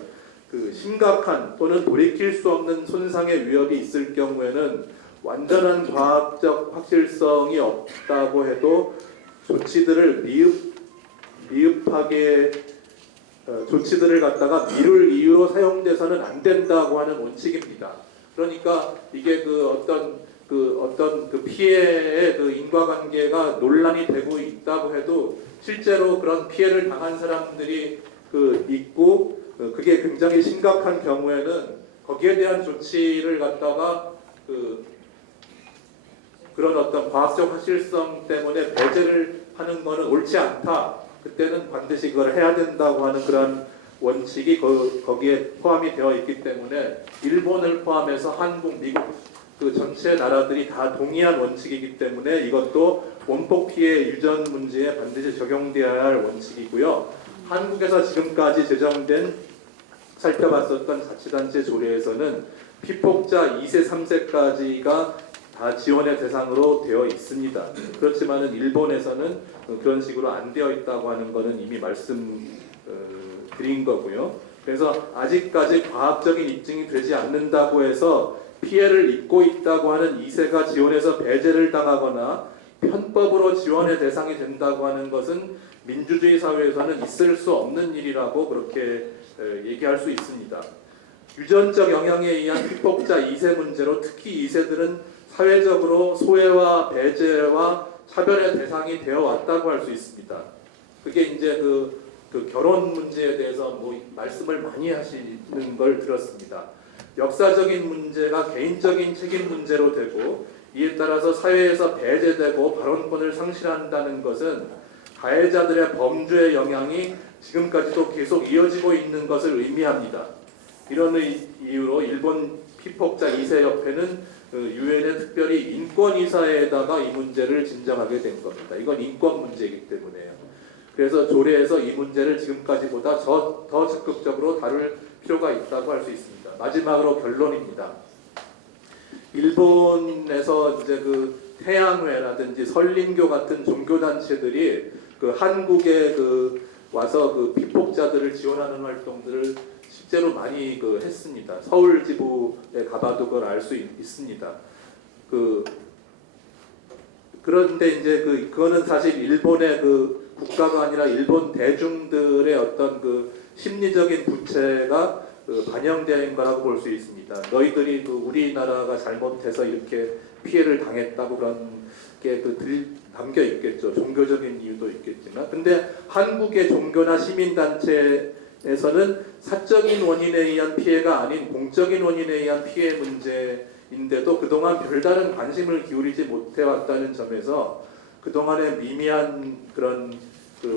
그 심각한 또는 돌이킬 수 없는 손상의 위협이 있을 경우에는 완전한 과학적 확실성이 없다고 해도 조치들을 미흡하게 조치들을 갖다가 미룰 이유로 사용돼서는 안 된다고 하는 원칙입니다. 그러니까 이게 그 어떤 그 피해의 그 인과관계가 논란이 되고 있다고 해도 실제로 그런 피해를 당한 사람들이 그 있고 그게 굉장히 심각한 경우에는 거기에 대한 조치를 갖다가 그런 어떤 과학적 확실성 때문에 배제를 하는 것은 옳지 않다. 그때는 반드시 그걸 해야 된다고 하는 그런 원칙이 거기에 포함이 되어 있기 때문에 일본을 포함해서 한국, 미국 그 전체 나라들이 다 동의한 원칙이기 때문에 이것도 원폭 피해 유전 문제에 반드시 적용되어야 할 원칙이고요. 한국에서 지금까지 제정된 살펴봤었던 자치단체 조례에서는 피폭자 2세, 3세까지가 다 지원의 대상으로 되어 있습니다. 그렇지만은 일본에서는 그런 식으로 안 되어 있다고 하는 것은 이미 말씀드린 거고요. 그래서 아직까지 과학적인 입증이 되지 않는다고 해서 피해를 입고 있다고 하는 2세가 지원에서 배제를 당하거나 편법으로 지원의 대상이 된다고 하는 것은 민주주의 사회에서는 있을 수 없는 일이라고 그렇게 얘기할 수 있습니다. 유전적 영향에 의한 피폭자 2세 문제로 특히 2세들은 사회적으로 소외와 배제와 차별의 대상이 되어 왔다고 할 수 있습니다. 그게 이제 그 결혼 문제에 대해서 뭐 말씀을 많이 하시는 걸 들었습니다. 역사적인 문제가 개인적인 책임 문제로 되고 이에 따라서 사회에서 배제되고 발언권을 상실한다는 것은 가해자들의 범죄의 영향이 지금까지도 계속 이어지고 있는 것을 의미합니다. 이런 이유로 일본 피폭자 2세 협회는 유엔의 특별히 인권이사에다가 이 문제를 진정하게 된 겁니다. 이건 인권 문제이기 때문에요. 그래서 조례에서 이 문제를 지금까지보다 더 적극적으로 다룰 필요가 있다고 할 수 있습니다. 마지막으로 결론입니다. 일본에서 이제 그 태양회라든지 설린교 같은 종교 단체들이 그 한국에 와서 그 피폭자들을 지원하는 활동들을 실제로 많이 했습니다. 서울 지부에 가봐도 그걸 알 수 있습니다. 그런데 이제 그거는 사실 일본의 국가가 아니라 일본 대중들의 어떤 심리적인 부채가 반영되어 있는 거라고 볼 수 있습니다. 너희들이 우리나라가 잘못해서 이렇게 피해를 당했다고 그런 게 담겨 있겠죠. 종교적인 이유도 있겠지만, 근데 한국의 종교나 시민단체에서는 사적인 원인에 의한 피해가 아닌 공적인 원인에 의한 피해 문제인데도 그동안 별다른 관심을 기울이지 못해왔다는 점에서 그동안의 미미한 그런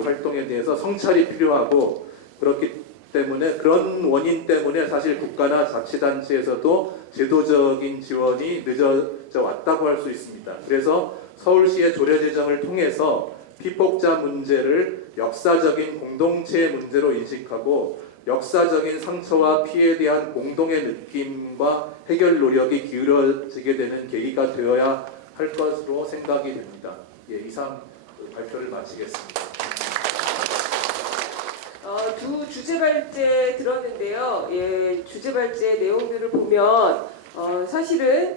활동에 대해서 성찰이 필요하고, 그렇기 때문에 그런 원인 때문에 사실 국가나 자치단체에서도 제도적인 지원이 늦어져 왔다고 할 수 있습니다. 그래서 서울시의 조례 제정을 통해서 피폭자 문제를 역사적인 공동체의 문제로 인식하고 역사적인 상처와 피해에 대한 공동의 느낌과 해결 노력이 기울어지게 되는 계기가 되어야 할 것으로 생각이 됩니다. 이상 발표를 마치겠습니다. 두 주제 발제 들었는데요. 주제 발제 내용들을 보면 사실은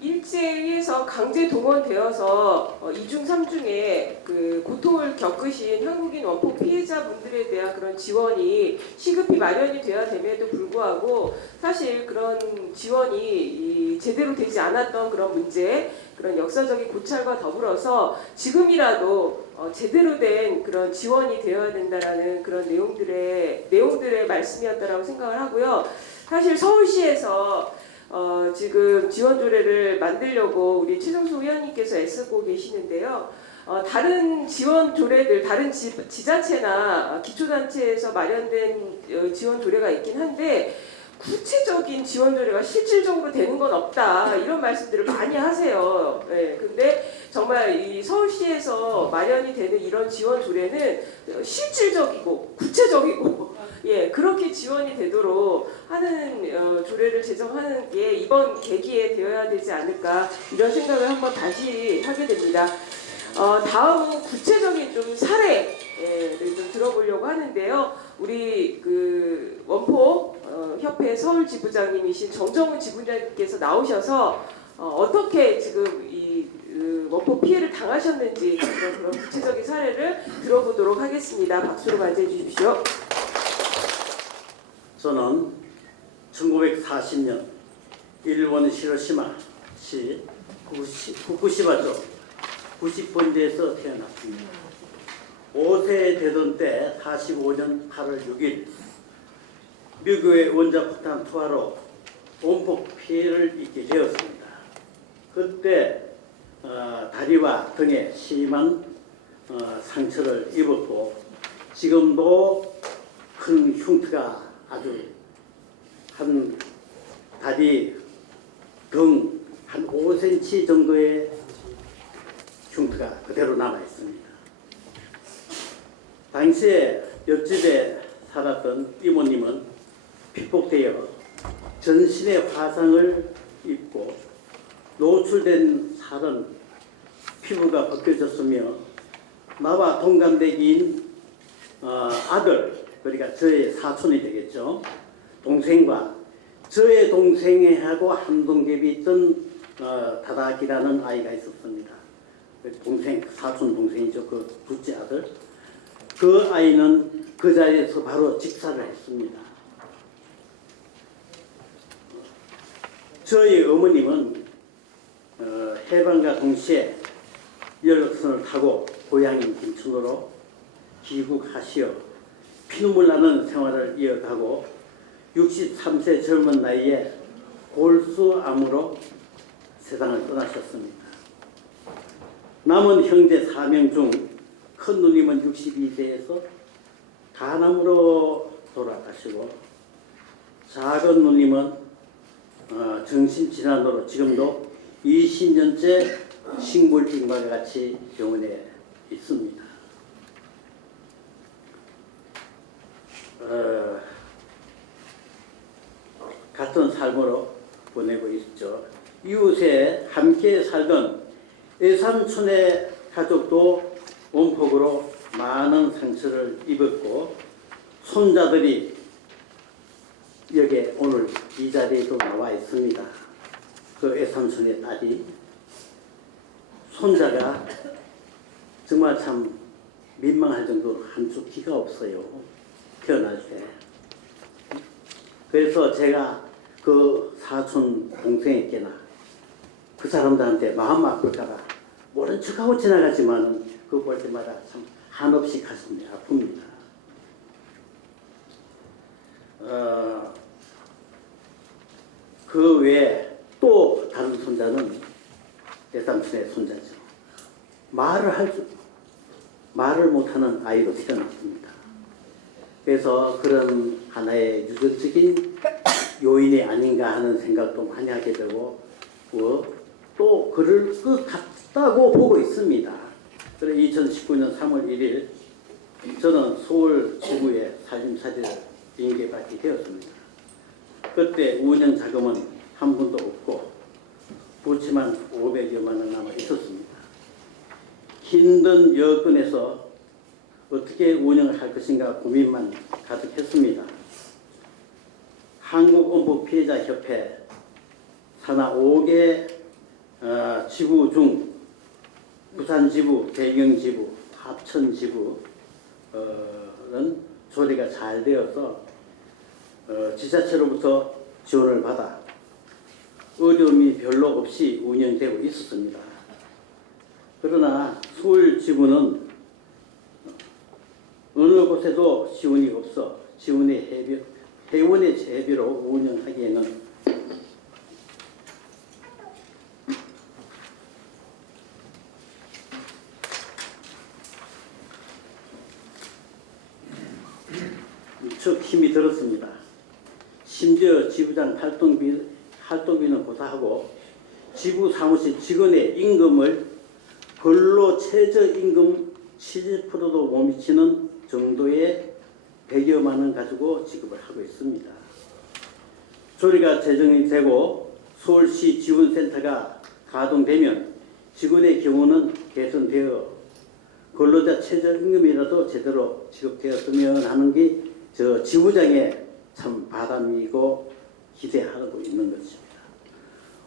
일제에서 강제 동원되어서 2중 3중에 고통을 겪으신 한국인 원폭 피해자분들에 대한 그런 지원이 시급히 마련이 되어야 됨에도 불구하고 사실 그런 지원이 제대로 되지 않았던 그런 문제, 그런 역사적인 고찰과 더불어서 지금이라도 제대로 된 그런 지원이 되어야 된다라는 그런 내용들의 말씀이었다라고 생각을 하고요. 사실 서울시에서 지금 지원 조례를 만들려고 우리 최정수 의원님께서 애쓰고 계시는데요. 다른 지원 조례들, 다른 지자체나 기초단체에서 마련된 지원 조례가 있긴 한데 구체적인 지원 조례가 실질적으로 되는 건 없다 이런 말씀들을 많이 하세요. 예, 근데 정말 이 서울시에서 마련이 되는 이런 지원 조례는 실질적이고 구체적이고 예 그렇게 지원이 되도록 하는 조례를 제정하는 게 이번 계기에 되어야 되지 않을까 이런 생각을 한번 다시 하게 됩니다. 다음은 구체적인 좀 사례를 좀 들어보려고 하는데요. 우리 그 원포 협회 서울 지부장님이신 정정훈 지부장님께서 나오셔서 어떻게 지금 이 원포 피해를 당하셨는지 그런 구체적인 사례를 들어보도록 하겠습니다. 박수로 맞이해 주십시오. 저는 1940년 일본 히로시마시 후쿠시마주 90번지에서 태어났습니다. 5세 되던 때 45년 8월 6일 미국의 원자폭탄 투하로 원폭 피해를 입게 되었습니다. 그때 다리와 등에 심한 상처를 입었고 지금도 큰 흉터가 아주 한 다리 등 한 5cm 정도의 흉터가 그대로 남아 있습니다. 당시에 옆집에 살았던 이모님은 피폭되어 전신에 화상을 입고 노출된 살은 피부가 벗겨졌으며 나와 동갑내기인 아들, 그러니까 저의 사촌이 되겠죠. 동생과 저의 동생하고 한동갑이 있던 다닥이라는 아이가 있었습니다. 동생, 사촌 동생이죠. 그 둘째 아들. 그 아이는 그 자리에서 바로 직사를 했습니다. 저희 어머님은 해방과 동시에 연락선을 타고 고향인 김천으로 귀국하시어 피눈물 나는 생활을 이어가고 63세 젊은 나이에 골수암으로 세상을 떠나셨습니다. 남은 형제 4명 중 큰 누님은 62세에서 간암으로 돌아가시고 작은 누님은 정신질환으로 지금도 20년째 식물인과가 같이 병원에 있습니다. 같은 삶으로 보내고 있죠. 이웃에 함께 살던 예산촌의 가족도 원폭으로 많은 상처를 입었고 손자들이 여기에 오늘 이 자리에도 나와 있습니다. 그 외삼촌의 딸이 손자가 정말 참 민망할 정도로 한쪽 귀가 없어요. 태어날 때. 그래서 제가 그 사촌 동생에게나 그 사람들한테 마음 아플까봐 모른 척하고 지나가지만 그거 볼 때마다 참 한없이 가슴이 아픕니다. 그 외에 또 다른 손자는 외삼촌의 손자죠. 말을 못하는 아이로 태어났습니다. 그래서 그런 하나의 유전적인 요인이 아닌가 하는 생각도 많이 하게 되고 또 그럴 것 같다고 보고 있습니다. 그래서 2019년 3월 1일 저는 서울 지구에 살림살이를 인계받게 되었습니다. 그때 운영 자금은 한 푼도 없고 부채만 500여만 원 남아 있었습니다. 힘든 여건에서 어떻게 운영을 할 것인가 고민만 가득했습니다. 한국원포피해자협회 산하 5개 지부 중 부산지부, 대경지부, 합천지부는 조례가 잘 되어서 지자체로부터 지원을 받아 어려움이 별로 없이 운영되고 있었습니다. 그러나 서울지부는 어느 곳에도 지원이 없어 회원의 제비로 운영하기에는 무척 힘이 들었습니다. 심지어 지부장 활동비는 고사하고 지부 사무실 직원의 임금을 근로 최저임금 70%도 못 미치는 정도의 100여만 원 가지고 지급을 하고 있습니다. 조례가 제정이 되고 서울시 지원센터가 가동되면 직원의 경우는 개선되어 근로자 최저임금이라도 제대로 지급되었으면 하는 게 저 지부장의 참 바람이고 기대하고 있는 것입니다.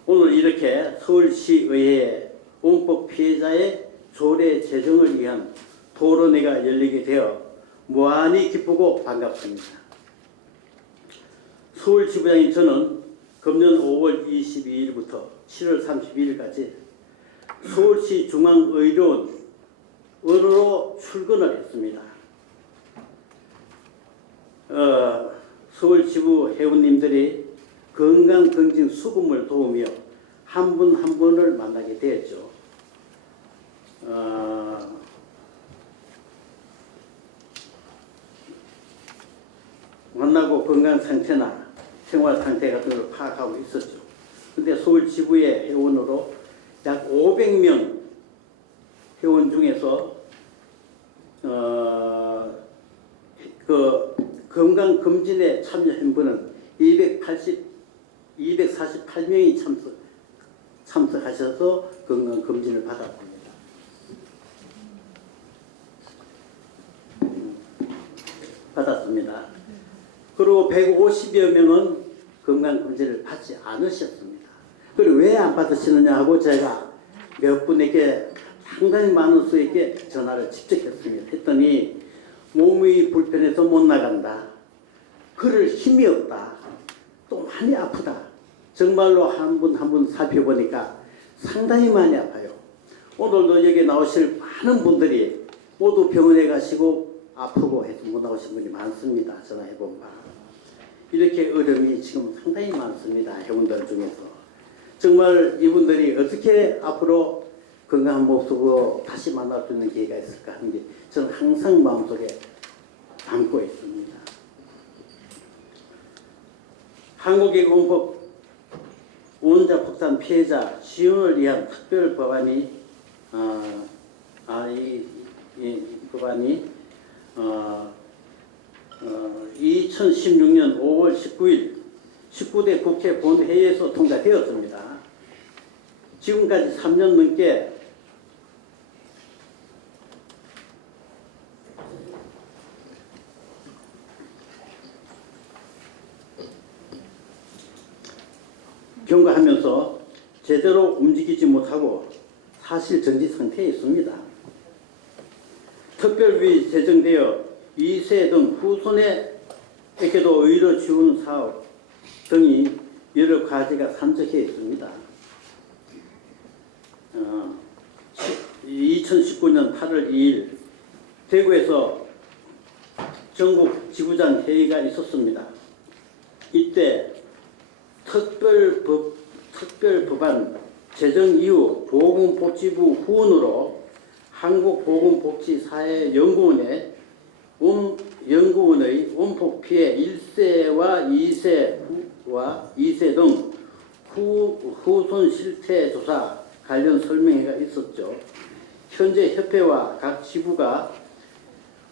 오늘 이렇게 서울시의회 원법 피해자의 조례 제정을 위한 토론회가 열리게 되어 무한히 기쁘고 반갑습니다. 서울지부장인 저는 금년 5월 22일부터 7월 31일까지 서울시 중앙의료원으로 출근을 했습니다. 서울지부 회원님들이 건강검진 수금을 도우며 한 분 한 분을 만나게 되었죠. 만나고 건강 상태나 생활 상태 같은 걸 파악하고 있었죠. 근데 서울 지부의 회원으로 약 500명 회원 중에서 그 건강 검진에 참여한 분은 248명이 참석하셔서 건강 검진을 받았습니다. 그리고 150여 명은 건강검진을 받지 않으셨습니다. 그리고 왜 안 받으시느냐 하고 제가 몇 분에게 상당히 많은 수에게 전화를 직접 했습니다. 했더니 몸이 불편해서 못 나간다. 걸을 힘이 없다. 또 많이 아프다. 정말로 한 분 한 분 살펴보니까 상당히 많이 아파요. 오늘도 여기 나오실 많은 분들이 모두 병원에 가시고 아프고 해서 못 나오신 분이 많습니다. 전화해본 바. 이렇게 어려움이 지금 상당히 많습니다. 회원들 중에서. 정말 이분들이 어떻게 앞으로 건강한 모습으로 다시 만날 수 있는 기회가 있을까 하는 게 저는 항상 마음속에 담고 있습니다. 한국의 원법 원자 폭탄 피해자 지원을 위한 특별 법안이 이 법안이 2016년 5월 19일 19대 국회 본회의에서 통과되었습니다. 지금까지 3년 넘게 경과하면서 제대로 움직이지 못하고 사실 정지 상태에 있습니다. 특별비 제정되어 2세 등 후손에게도 의료 지원 사업 등이 여러 과제가 산적해 있습니다. 2019년 8월 2일 대구에서 전국 지부장 회의가 있었습니다. 이때 특별법안 제정 이후 보건복지부 후원으로 한국보건복지사회연구원의 원폭 피해 1세와 2세 등 후손 실태 조사 관련 설명회가 있었죠. 현재 협회와 각 지부가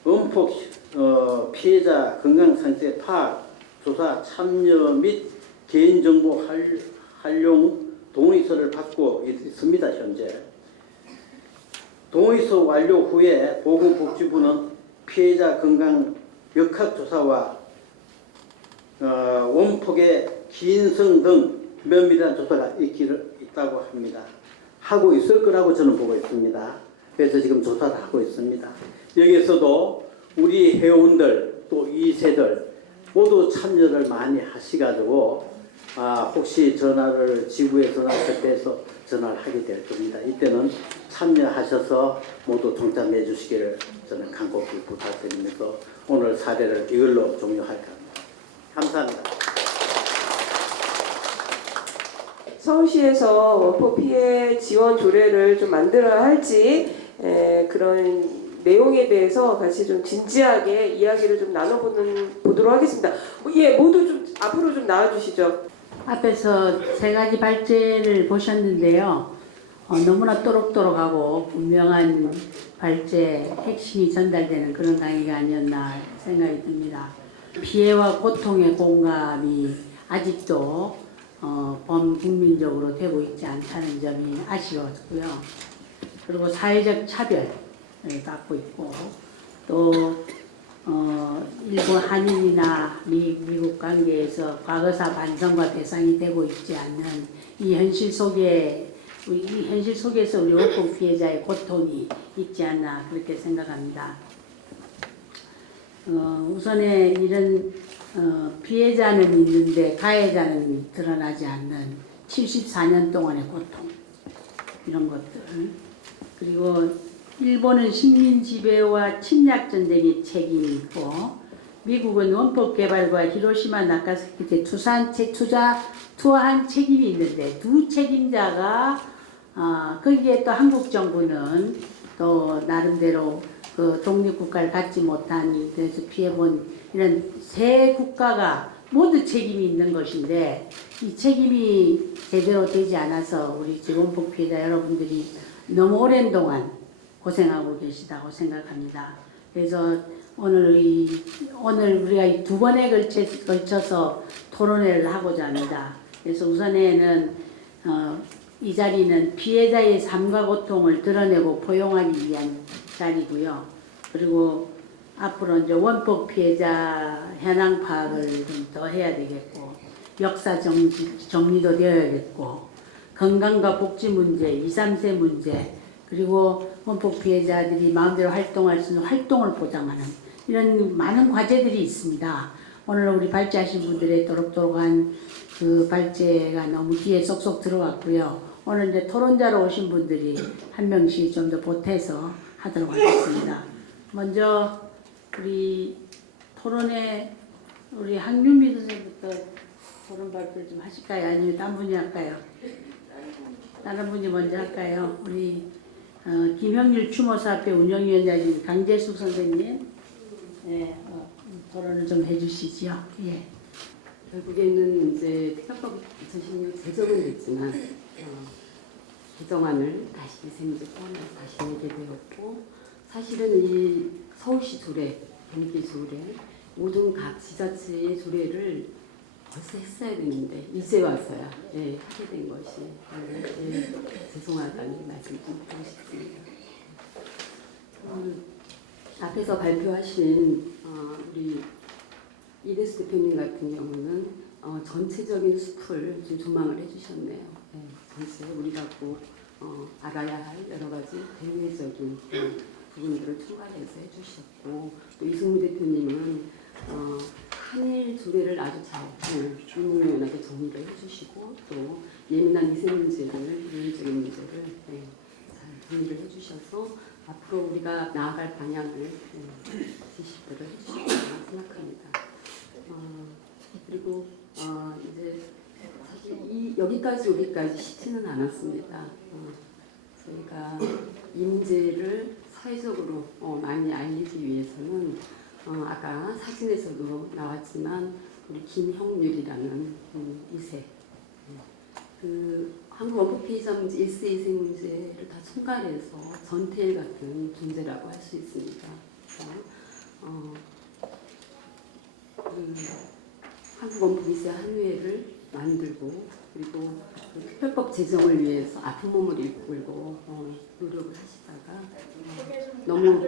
원폭 피해자 건강 상태 파악, 조사 참여 및 개인정보 활용 동의서를 받고 있습니다. 현재 동의서 완료 후에 보건복지부는 피해자 건강 역학조사와 원폭의 기인성 등 면밀한 조사가 있다고 합니다. 하고 있을 거라고 저는 보고 있습니다. 그래서 지금 조사를 하고 있습니다. 여기에서도 우리 회원들 또 2세들 모두 참여를 많이 하시가지고 혹시 전화를 지부에서나 협회에서 전화를 하게 될 겁니다. 이때는 참여하셔서 모두 동참해 주시기를 저는 간곡히 부탁드리면서 오늘 사례를 이걸로 종료할까 합니다. 감사합니다. 서울시에서 원폭 피해 지원 조례를 좀 만들어야 할지 그런 내용에 대해서 같이 좀 진지하게 이야기를 좀 나눠보도록 하겠습니다. 예, 모두 좀 앞으로 좀 나와주시죠. 앞에서 세 가지 발제를 보셨는데요. 너무나 또록또록하고 분명한 발제 핵심이 전달되는 그런 강의가 아니었나 생각이 듭니다. 피해와 고통의 공감이 아직도 범국민적으로 되고 있지 않다는 점이 아쉬웠고요. 그리고 사회적 차별을 받고 있고 또 일본 한일이나 미국 관계에서 과거사 반성과 배상이 되고 있지 않는 이 현실 속에서 우리 원폭 피해자의 고통이 있지 않나 그렇게 생각합니다. 우선에 이런 피해자는 있는데 가해자는 드러나지 않는 74년 동안의 고통 이런 것들 그리고 일본은 식민 지배와 침략 전쟁의 책임이 있고 미국은 원폭 개발과 히로시마 나가사키 때 투하한 책임이 있는데 두 책임자가 거기에 또 한국 정부는 또 나름대로 그 독립국가를 갖지 못한 그래서 피해본 이런 세 국가가 모두 책임이 있는 것인데 이 책임이 제대로 되지 않아서 우리 원폭 피해자 여러분들이 너무 오랜 동안 고생하고 계시다고 생각합니다. 그래서 오늘 우리가 이 두 번에 걸쳐서 토론회를 하고자 합니다. 그래서 우선에는 이 자리는 피해자의 삶과 고통을 드러내고 포용하기 위한 자리고요. 그리고 앞으로 이제 원폭 피해자 현황 파악을 좀 더 해야 되겠고, 역사 정리도 되어야겠고, 건강과 복지 문제, 2, 3세 문제, 그리고 원폭 피해자들이 마음대로 활동할 수 있는 활동을 보장하는 이런 많은 과제들이 있습니다. 오늘 우리 발제하신 분들의 또록또록한 그 발제가 너무 귀에 쏙쏙 들어왔고요. 오늘 이제 토론자로 오신 분들이 한 명씩 좀 더 보태서 하도록 하겠습니다. 먼저 우리 토론에 우리 한윤미 선생님부터 토론 발표를 좀 하실까요? 아니면 다른 분이 할까요? 다른 분이 먼저 할까요? 우리 김형률 추모사업회 운영위원장님 강재숙 선생님, 네, 토론을 좀 해주시죠. 예. 결국에는 이제 특별법 2016 제정은 됐지만 개정안을 다시 세무제법에 다시 내게 되었고 사실은 이 서울시 조례, 경기 조례, 모든 각 지자체의 조례를 벌써 했어야 되는데 이제 와서야 하게 된 것이 죄송하다는 말씀 좀 드리고 싶습니다. 앞에서 발표하신 우리 이대수 대표님 같은 경우는 전체적인 숲을 좀 조망을 해주셨네요. 전체 우리가 꼭 알아야 할 여러 가지 대외적인 부분들을 총괄해서 해주셨고 또 이승무 대표님은 한일 조례를 아주 잘 유명하게 정리를 해주시고 또 예민한 이세 문제를 윤리적인 문제를 잘 정리를 해주셔서 앞으로 우리가 나아갈 방향을 제시를 해주셨다고 생각합니다. 그리고 이제 사실 여기까지 오기까지 쉽지는 않았습니다. 저희가 이 문제를 사회적으로 많이 알리기 위해서는 아까 사진에서도 나왔지만 우리 김형률이라는 2세 그 한국 원폭 피해자 문제 1세 2세 문제를 다 총괄해서 전태일 같은 존재라고 할 수 있습니다. 한국 원폭 2세 한의회를 만들고 그리고 그 특별법 제정을 위해서 아픈 몸을 이끌고 노력을 하시다가 너무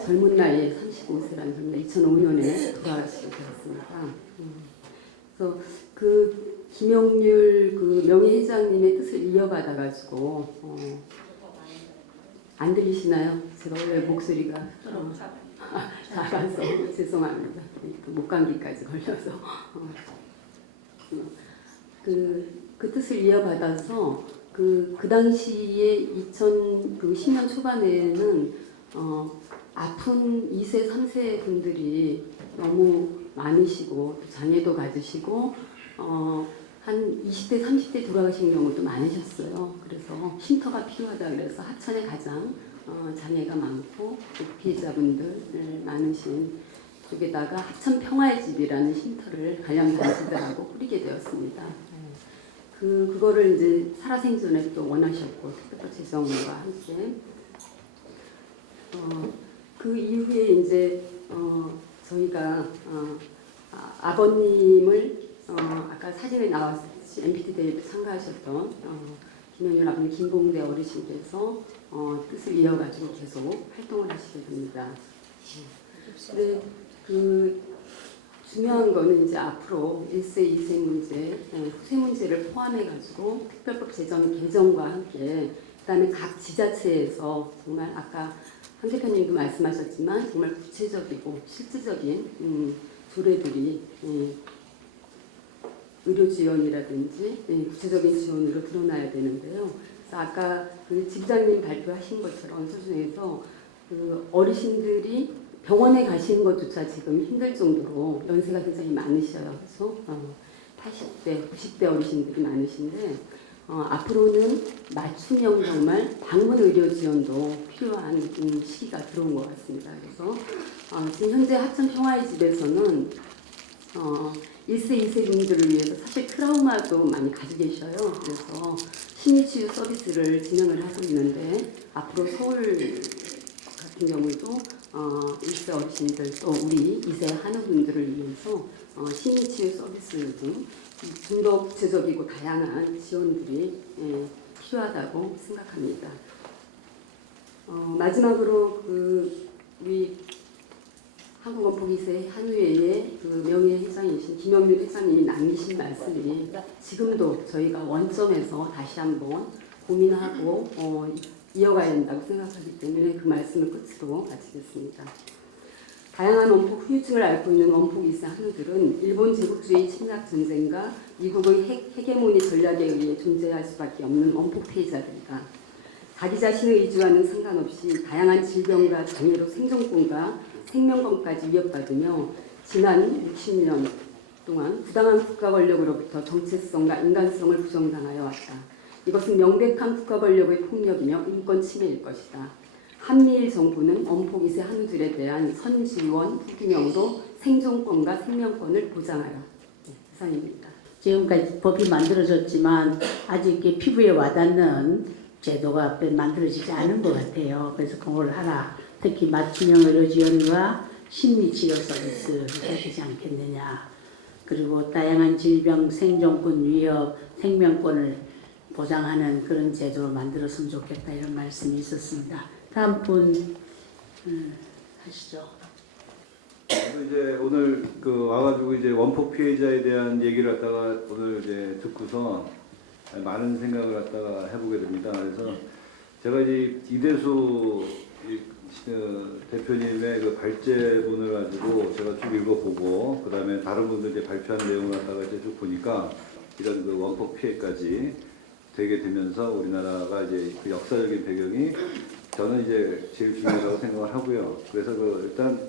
젊은 나이에 35세라는 젊은 2005년에 돌아가시게 되었습니다. 그래서 그 김영률 그 명예회장님의 뜻을 이어받아가지고 안 들리시나요? 제가 원래 목소리가 작아서 죄송합니다. 목감기까지 걸려서 그 뜻을 이어받아서 그 당시에 2010년 초반에는 아픈 2세, 3세 분들이 너무 많으시고 장애도 가지시고 한 20대, 30대 돌아가신 경우도 많으셨어요. 그래서 쉼터가 필요하다 그래서 하천에 가장 장애가 많고 피해자분들 많으신 쪽에다가 하천 평화의 집이라는 쉼터를 관련 단체들하고 꾸리게 되었습니다. 그거를 이제 살아생전에 또 원하셨고 특별법 제정과 함께 그 이후에 이제 저희가 아버님을 아까 사진에 나왔듯이 MPT 대회에 참가하셨던 김현율 아버님 김봉대 어르신께서 뜻을 이어가지고 계속 활동을 하시게 됩니다. 근데 그 중요한 거는 이제 앞으로 1세, 2세 문제, 후세 문제를 포함해가지고 특별법 제정 개정과 함께 그다음에 각 지자체에서 정말 아까 한 대표님도 말씀하셨지만 정말 구체적이고 실질적인 조례들이 의료 지원이라든지 구체적인 지원으로 드러나야 되는데요. 그래서 아까 그 집장님 발표하신 것처럼 소중에서 그 어르신들이 병원에 가시는 것조차 지금 힘들 정도로 연세가 굉장히 많으셔요. 그래서 80대, 90대 어르신들이 많으신데 앞으로는 맞춤형 정말 방문 의료 지원도 필요한 시기가 들어온 것 같습니다. 그래서 지금 현재 하천 평화의 집에서는 1세, 2세 분들을 위해서 사실 트라우마도 많이 가지고 계셔요. 그래서 심리치유 서비스를 진행을 하고 있는데 앞으로 서울 같은 경우도 1세 어르신들 또 우리 2세 한우분들을 위해서 심리치유 서비스 등 좀 더 구체적이고 다양한 지원들이 필요하다고 생각합니다. 마지막으로 우리 한국원포2세 한우회의 명예회장이신 김영률 회장님이 남기신 말씀이 지금도 저희가 원점에서 다시 한번 고민하고 이어가야 한다고 생각하기 때문에 그 말씀을 끝으로 마치겠습니다. 다양한 원폭 후유증을 앓고 있는 원폭 2세 한우들은 일본 제국주의 침략 전쟁과 미국의 헤게모니 전략에 의해 존재할 수밖에 없는 원폭 피해자들이다. 자기 자신의 의지와는 상관없이 다양한 질병과 장애로 생존권과 생명권까지 위협받으며 지난 60년 동안 부당한 국가 권력으로부터 정체성과 인간성을 부정당하여 왔다. 이것은 명백한 국가 권력의 폭력이며 인권 침해일 것이다. 한미일 정부는 원폭 2세 한우들에 대한 선지원 후기명으로 생존권과 생명권을 보장하여. 이상입니다. 지금까지 법이 만들어졌지만 아직 이게 피부에 와닿는 제도가 만들어지지 않은 것 같아요. 그래서 그걸 하라. 특히 맞춤형 의료 지원과 심리치료 서비스 해야 되지 않겠느냐. 그리고 다양한 질병, 생존권, 위협, 생명권을 보장하는 그런 제도를 만들었으면 좋겠다 이런 말씀이 있었습니다. 다음 분 하시죠. 이제 오늘 와가지고 이제 원폭 피해자에 대한 얘기를 갖다가 오늘 이제 듣고서 많은 생각을 갖다가 해보게 됩니다. 그래서 제가 이제 이대수 대표님의 그 발제문을 가지고 제가 쭉 읽어보고 그다음에 다른 분들 이제 발표한 내용을 갖다가 이제 쭉 보니까 이런 그 원폭 피해까지 되게 되면서 우리나라가 이제 그 역사적인 배경이 저는 이제 제일 중요하다고 생각을 하고요. 그래서 일단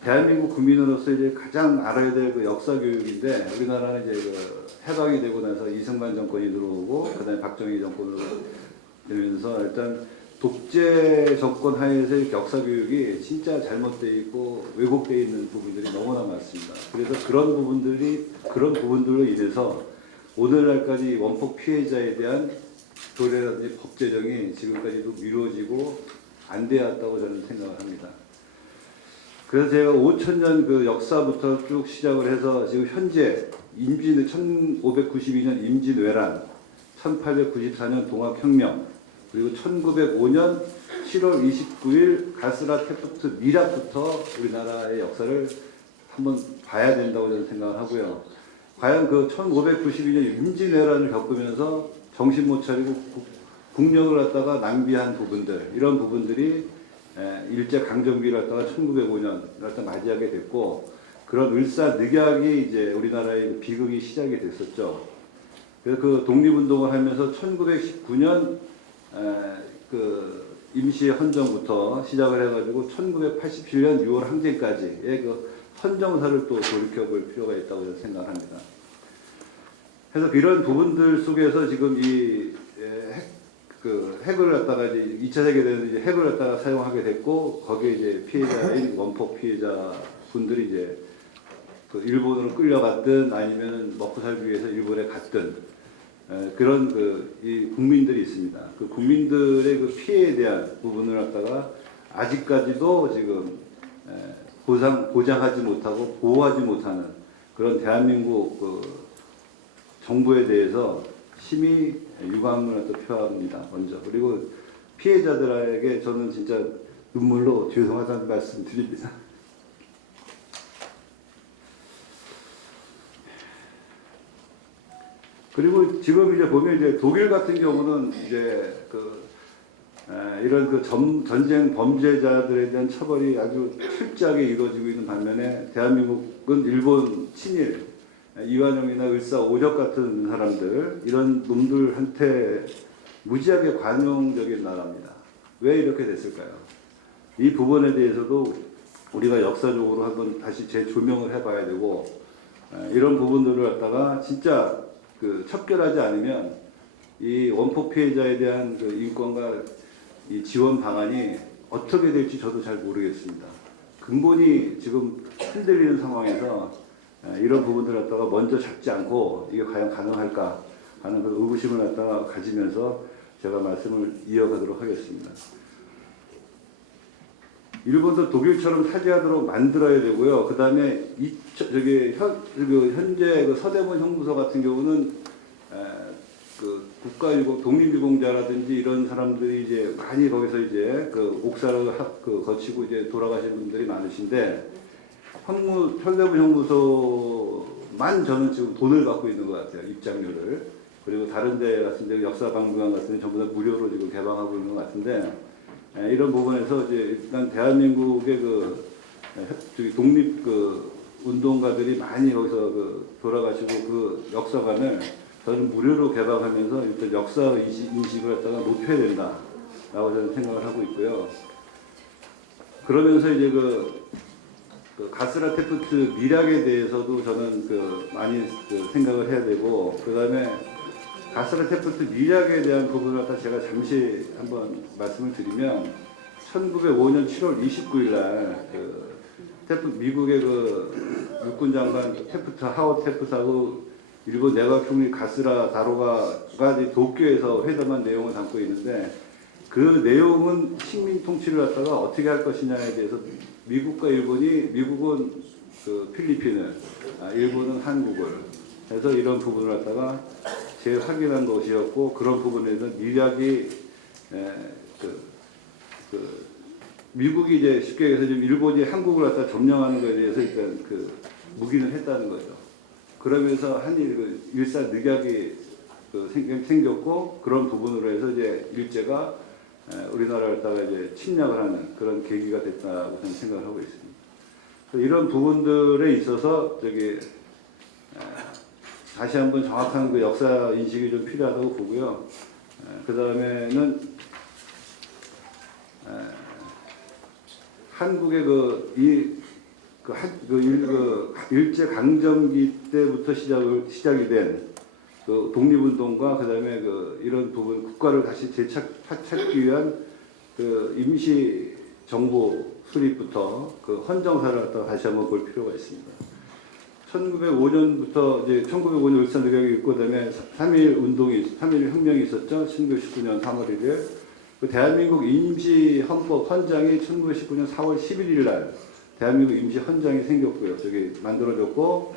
대한민국 국민으로서 이제 가장 알아야 될 그 역사 교육인데 우리나라는 이제 해방이 되고 나서 이승만 정권이 들어오고 그다음에 박정희 정권으로 되면서 일단 독재 정권 하에서의 역사 교육이 진짜 잘못되어 있고 왜곡되어 있는 부분들이 너무나 많습니다. 그래서 그런 부분들로 인해서 오늘날까지 원폭 피해자에 대한 조례라든지 법 제정이 지금까지도 미뤄지고 안 되었다고 저는 생각을 합니다. 그래서 제가 5000년 그 역사부터 쭉 시작을 해서 지금 현재 1592년 임진왜란, 1894년 동학혁명, 그리고 1905년 7월 29일 가스라 테프트 미락부터 우리나라의 역사를 한번 봐야 된다고 저는 생각을 하고요. 과연 그 1592년 임진왜란을 겪으면서 정신 못 차리고 국력을 갖다가 낭비한 부분들, 이런 부분들이 일제 강점기를 갖다가 1905년 갖다 맞이하게 됐고 그런 을사늑약이 이제 우리나라의 비극이 시작이 됐었죠. 그래서 그 독립운동을 하면서 1919년 그 임시 헌정부터 시작을 해가지고 1987년 6월 항쟁까지의 그 헌정사를 또 돌이켜볼 필요가 있다고 저는 생각합니다. 그래서 이런 부분들 속에서 지금 그 핵을 갖다가 이제 2차 세계대전 이제 핵을 갖다가 사용하게 됐고 거기에 이제 피해자인 원폭 피해자 분들이 이제 그 일본으로 끌려갔든 아니면은 먹고 살기 위해서 일본에 갔든 그런 이 국민들이 있습니다. 그 국민들의 그 피해에 대한 부분을 갖다가 아직까지도 지금 보장하지 못하고 보호하지 못하는 그런 대한민국 정부에 대해서 심히 유감을 표합니다. 먼저. 그리고 피해자들에게 저는 진짜 눈물로 죄송하다는 말씀 드립니다. 그리고 지금 이제 보면 이제 독일 같은 경우는 이제 이런 전쟁 범죄자들에 대한 처벌이 아주 철저하게 이루어지고 있는 반면에 대한민국은 일본 친일 이완용이나 을사 오적 같은 사람들 이런 놈들한테 무지하게 관용적인 나라입니다. 왜 이렇게 됐을까요? 이 부분에 대해서도 우리가 역사적으로 한번 다시 재조명을 해봐야 되고 이런 부분들을 갖다가 진짜 척결하지 않으면 이 원폭 피해자에 대한 인권과 이 지원 방안이 어떻게 될지 저도 잘 모르겠습니다. 근본이 지금 흔들리는 상황에서 이런 부분들을 갖다가 먼저 잡지 않고 이게 과연 가능할까 하는 그 의구심을 갖다가 가지면서 제가 말씀을 이어가도록 하겠습니다. 일본도 독일처럼 사죄하도록 만들어야 되고요. 그 다음에 현재 서대문 형무소 같은 경우는 국가유공, 독립유공자라든지 이런 사람들이 이제 많이 거기서 이제 옥사를 거치고 이제 돌아가신 분들이 많으신데 서대문 형무소만 저는 지금 돈을 받고 있는 것 같아요. 입장료를. 그리고 다른 데 같은 데 역사박물관 같은 데 전부 다 무료로 지금 개방하고 있는 것 같은데 이런 부분에서 이제 일단 대한민국의 독립 운동가들이 많이 거기서 돌아가시고 역사관을 저는 무료로 개방하면서 일단 역사 인식을 갖다가 높여야 된다라고 저는 생각을 하고 있고요. 그러면서 이제 가스라 테프트 미락에 대해서도 저는 많이 생각을 해야 되고 그다음에 가스라 테프트 미락에 대한 부분을 갖다 제가 잠시 한번 말씀을 드리면 1905년 7월 29일 날 미국의 육군 장관 테프트 하워 테프트하고 일본 내각 총리 가스라 다로가가 도쿄에서 회담한 내용을 담고 있는데 그 내용은 식민 통치를 갖다가 어떻게 할 것이냐에 대해서 미국과 일본이 미국은 필리핀을 일본은 한국을 해서 이런 부분을 갖다가 재확인한 것이었고 그런 부분에서 미락이 미국이 이제 쉽게 얘기해서 지금 일본이 한국을 갖다 점령하는 것에 대해서 일단 묵인을 했다는 거죠. 그러면서 한일 일사늑약이 생겼고 그런 부분으로 해서 이제 일제가 우리나라를 갖다가 이제 침략을 하는 그런 계기가 됐다고 저는 생각을 하고 있습니다. 이런 부분들에 있어서 다시 한번 정확한 역사 인식이 좀 필요하다고 보고요. 그 다음에는 한국의 일제 강점기 때부터 시작이 된 독립운동과 그다음에 이런 부분 국가를 다시 되찾기 위한 임시 정부 수립부터 헌정사를 갖다가 다시 한번 볼 필요가 있습니다. 1905년부터 이제 1905년 울산대교가 있고 그다음에 3.1 혁명이 있었죠. 1919년 3월 1일. 대한민국 임시 헌법 헌장이 1919년 4월 11일 날 대한민국 임시 헌장이 생겼고요. 저기 만들어졌고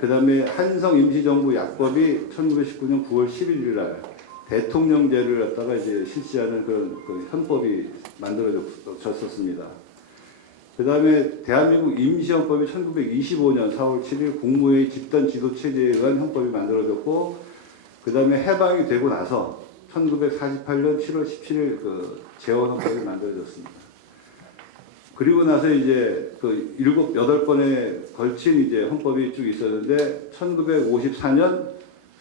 그다음에 한성 임시정부 약법이 1919년 9월 11일 날 대통령제를 갖다가 이제 실시하는 그런 헌법이 만들어졌었습니다. 그 다음에 대한민국 임시헌법이 1925년 4월 7일 국무회의 집단 지도체제에 의한 헌법이 만들어졌고 그 다음에 해방이 되고 나서 1948년 7월 17일 재헌헌법이 만들어졌습니다. 그리고 나서 이제 8번에 걸친 이제 헌법이 쭉 있었는데 1954년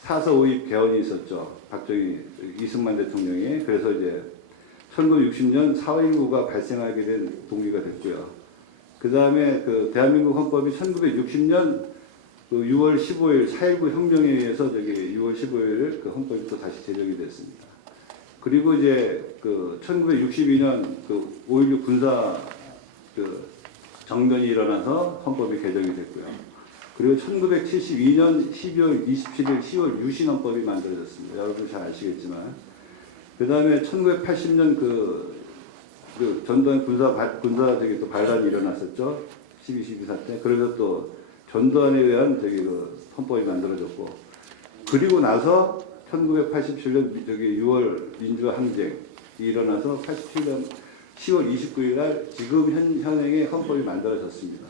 4.4 5.2 개헌이 있었죠. 박정희 이승만 대통령이. 그래서 이제 1960년 4.19가 발생하게 된 동기가 됐고요. 그 다음에 대한민국 헌법이 1960년 6월 15일 4.19 혁명에 의해서 6월 15일 헌법이 또 다시 제정이 됐습니다. 그리고 이제 그 1962년 그 5.16 군사 그 정변이 일어나서 헌법이 개정이 됐고요. 그리고 1972년 12월 27일 10월 유신헌법이 만들어졌습니다. 여러분 잘 아시겠지만. 그 다음에 1980년 그 전두환 군사 저기 또 반란이 일어났었죠. 12.12 사태. 그래서 또 전두환에 의한 저기 그 헌법이 만들어졌고. 그리고 나서 1987년 저기 6월 민주화 항쟁이 일어나서 87년 10월 29일 날 지금 현행의 헌법이 만들어졌습니다.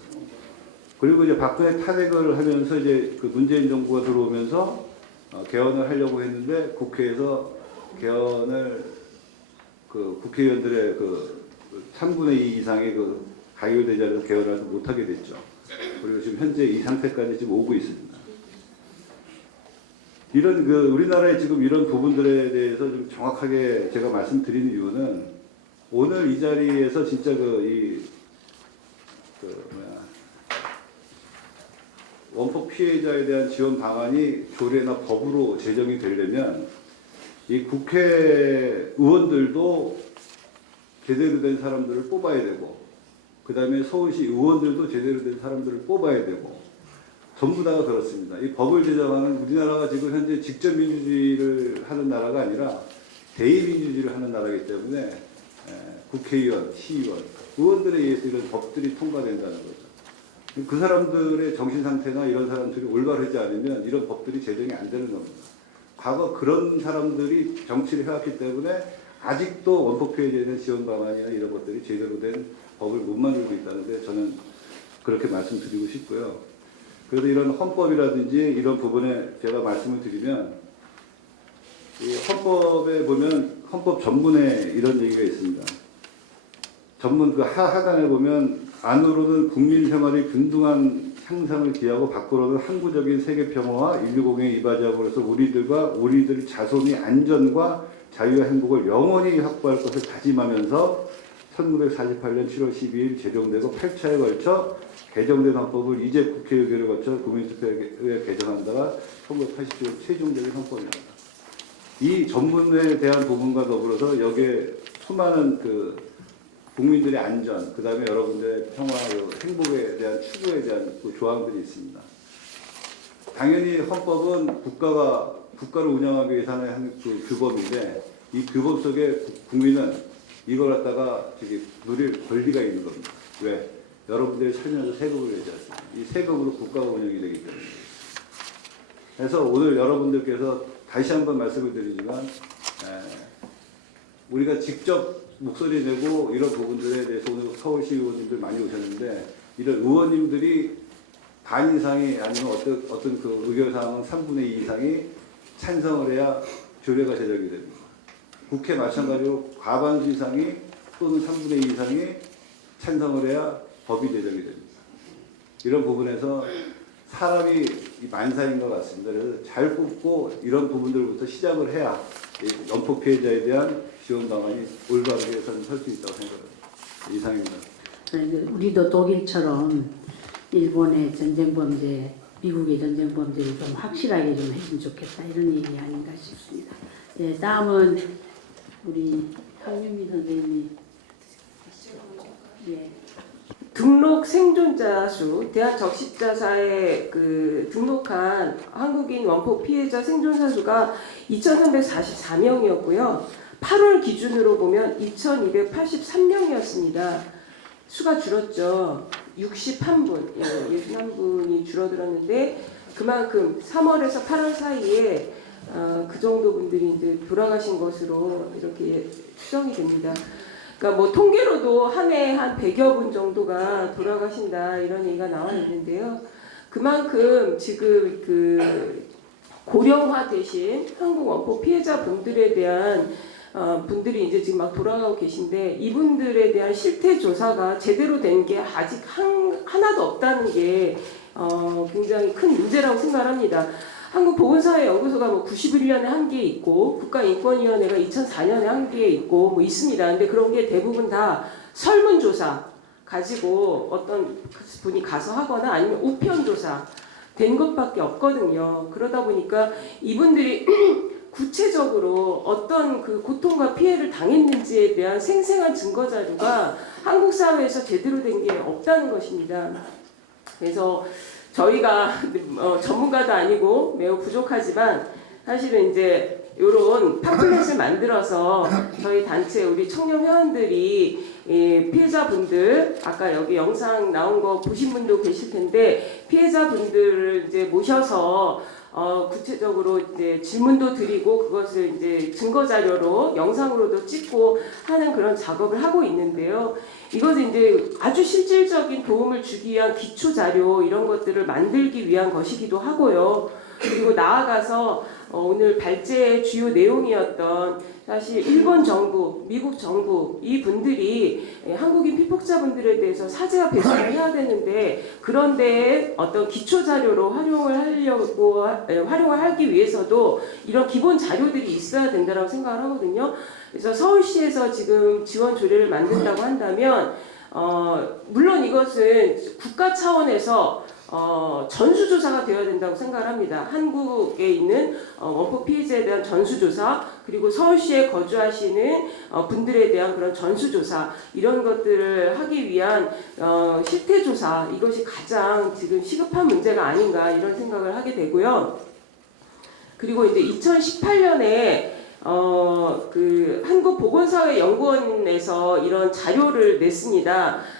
그리고 이제 박근혜 탄핵을 하면서 이제 그 문재인 정부가 들어오면서 개헌을 하려고 했는데 국회에서 개헌을 그 국회의원들의 그 3분의 2 이상의 그 가결되지 않아서 개헌을 못하게 됐죠. 그리고 지금 현재 이 상태까지 지금 오고 있습니다. 이런 그 우리나라의 지금 이런 부분들에 대해서 좀 정확하게 제가 말씀드리는 이유는 오늘 이 자리에서 진짜 원폭 피해자에 대한 지원 방안이 조례나 법으로 제정이 되려면 이 국회의원들도 제대로 된 사람들을 뽑아야 되고 그 다음에 서울시 의원들도 제대로 된 사람들을 뽑아야 되고 전부 다가 그렇습니다. 이 법을 제정하는 우리나라가 지금 현재 직접 민주주의를 하는 나라가 아니라 대의민주주의를 하는 나라이기 때문에 국회의원, 시의원, 의원들에 의해서 이런 법들이 통과된다는 거죠. 그 사람들의 정신 상태나 이런 사람들이 올바르지 않으면 이런 법들이 제정이 안 되는 겁니다. 과거 그런 사람들이 정치를 해왔기 때문에 아직도 원폭 피해자에 대한 지원 방안이나 이런 것들이 제대로 된 법을 못 만들고 있다는데 저는 그렇게 말씀드리고 싶고요. 그래서 이런 헌법이라든지 이런 부분에 제가 말씀을 드리면 이 헌법에 보면 헌법 전문에 이런 얘기가 있습니다. 전문 그 하단에 보면 안으로는 국민 생활의 균등한 향상을 기하고 밖으로는 항구적인 세계 평화와 인류 공행에 이바지함으로써 우리들 자손의 안전과 자유와 행복을 영원히 확보할 것을 다짐하면서 1948년 7월 12일 제정되고 8차에 걸쳐 개정된 헌법을 이제 국회 의결을 거쳐 국민투표에 의해 개정한다가 1987년 최종적인 헌법입니다. 이 전문에 대한 부분과 더불어서 여기에 수많은 그 국민들의 안전, 그 다음에 여러분들의 평화, 행복에 대한 추구에 대한 그 조항들이 있습니다. 당연히 헌법은 국가를 운영하기 위해서 하는 그 규범인데 이 규범 속에 국민은 이걸 갖다가 누릴 권리가 있는 겁니다. 왜? 여러분들이 살면서 세금을 내지 않습니다. 이 세금으로 국가가 운영이 되기 때문에. 그래서 오늘 여러분들께서 다시 한번 말씀을 드리지만 우리가 직접 목소리 내고 이런 부분들에 대해서 오늘 서울시 의원님들 많이 오셨는데 이런 의원님들이 반 이상이 아니면 어떤 그 의결사항은 3분의 2 이상이 찬성을 해야 조례가 제정이 됩니다. 국회 마찬가지로 과반수 이상이 또는 3분의 2 이상이 찬성을 해야 법이 제정이 됩니다. 이런 부분에서 사람이 만사인 것 같습니다. 그래서 잘 뽑고 이런 부분들부터 시작을 해야 원폭 피해자에 대한 지원 방안이 올바르게 설 수 있다고 생각합니다. 이상입니다. 우리도 독일처럼 일본의 전쟁 범죄, 미국의 전쟁 범죄를 좀 확실하게 좀 했으면 좋겠다 이런 얘기 아닌가 싶습니다. 예, 다음은 우리 황윤미 선생님이 예. 등록 생존자 수, 대학 적십자사에 그 등록한 한국인 원폭 피해자 생존자 수가 2,344명이었고요. 8월 기준으로 보면 2,283명이었습니다. 수가 줄었죠. 61분, 61분이 줄어들었는데 그만큼 3월에서 8월 사이에 그 정도 분들이 이제 돌아가신 것으로 이렇게 추정이 됩니다. 그러니까 뭐 통계로도 한 해 한 100여 분 정도가 돌아가신다 이런 얘기가 나와 있는데요. 그만큼 지금 그 고령화 대신 한국 원폭 피해자 분들에 대한 분들이 이제 지금 막 돌아가고 계신데 이분들에 대한 실태 조사가 제대로 된 게 아직 하나도 없다는 게 굉장히 큰 문제라고 생각합니다. 한국보건사회연구소가 뭐 91년에 한 개 있고 국가인권위원회가 2004년에 한 개 있고 뭐 있습니다. 근데 그런 게 대부분 다 설문조사 가지고 어떤 분이 가서 하거나 아니면 우편조사 된 것밖에 없거든요. 그러다 보니까 이분들이 구체적으로 어떤 그 고통과 피해를 당했는지에 대한 생생한 증거 자료가 한국 사회에서 제대로 된 게 없다는 것입니다. 그래서 저희가 전문가도 아니고 매우 부족하지만 사실은 이제 이런 팜플렛을 만들어서 저희 단체 우리 청년 회원들이 피해자분들 아까 여기 영상 나온 거 보신 분도 계실 텐데 피해자분들을 이제 모셔서 구체적으로 이제 질문도 드리고 그것을 이제 증거 자료로 영상으로도 찍고 하는 그런 작업을 하고 있는데요. 이것은 이제 아주 실질적인 도움을 주기 위한 기초 자료 이런 것들을 만들기 위한 것이기도 하고요. 그리고 나아가서 오늘 발제의 주요 내용이었던 사실 일본 정부, 미국 정부 이 분들이 한국인 피폭자분들에 대해서 사죄와 배상을 해야 되는데 그런데 어떤 기초 자료로 활용을 하기 위해서도 이런 기본 자료들이 있어야 된다고 생각을 하거든요. 그래서 서울시에서 지금 지원 조례를 만든다고 한다면 물론 이것은 국가 차원에서 전수조사가 되어야 된다고 생각을 합니다. 한국에 있는 원폭 피해자에 대한 전수조사 그리고 서울시에 거주하시는 분들에 대한 그런 전수조사 이런 것들을 하기 위한 실태조사 이것이 가장 지금 시급한 문제가 아닌가 이런 생각을 하게 되고요. 그리고 이제 2018년에 그 한국보건사회연구원에서 이런 자료를 냈습니다.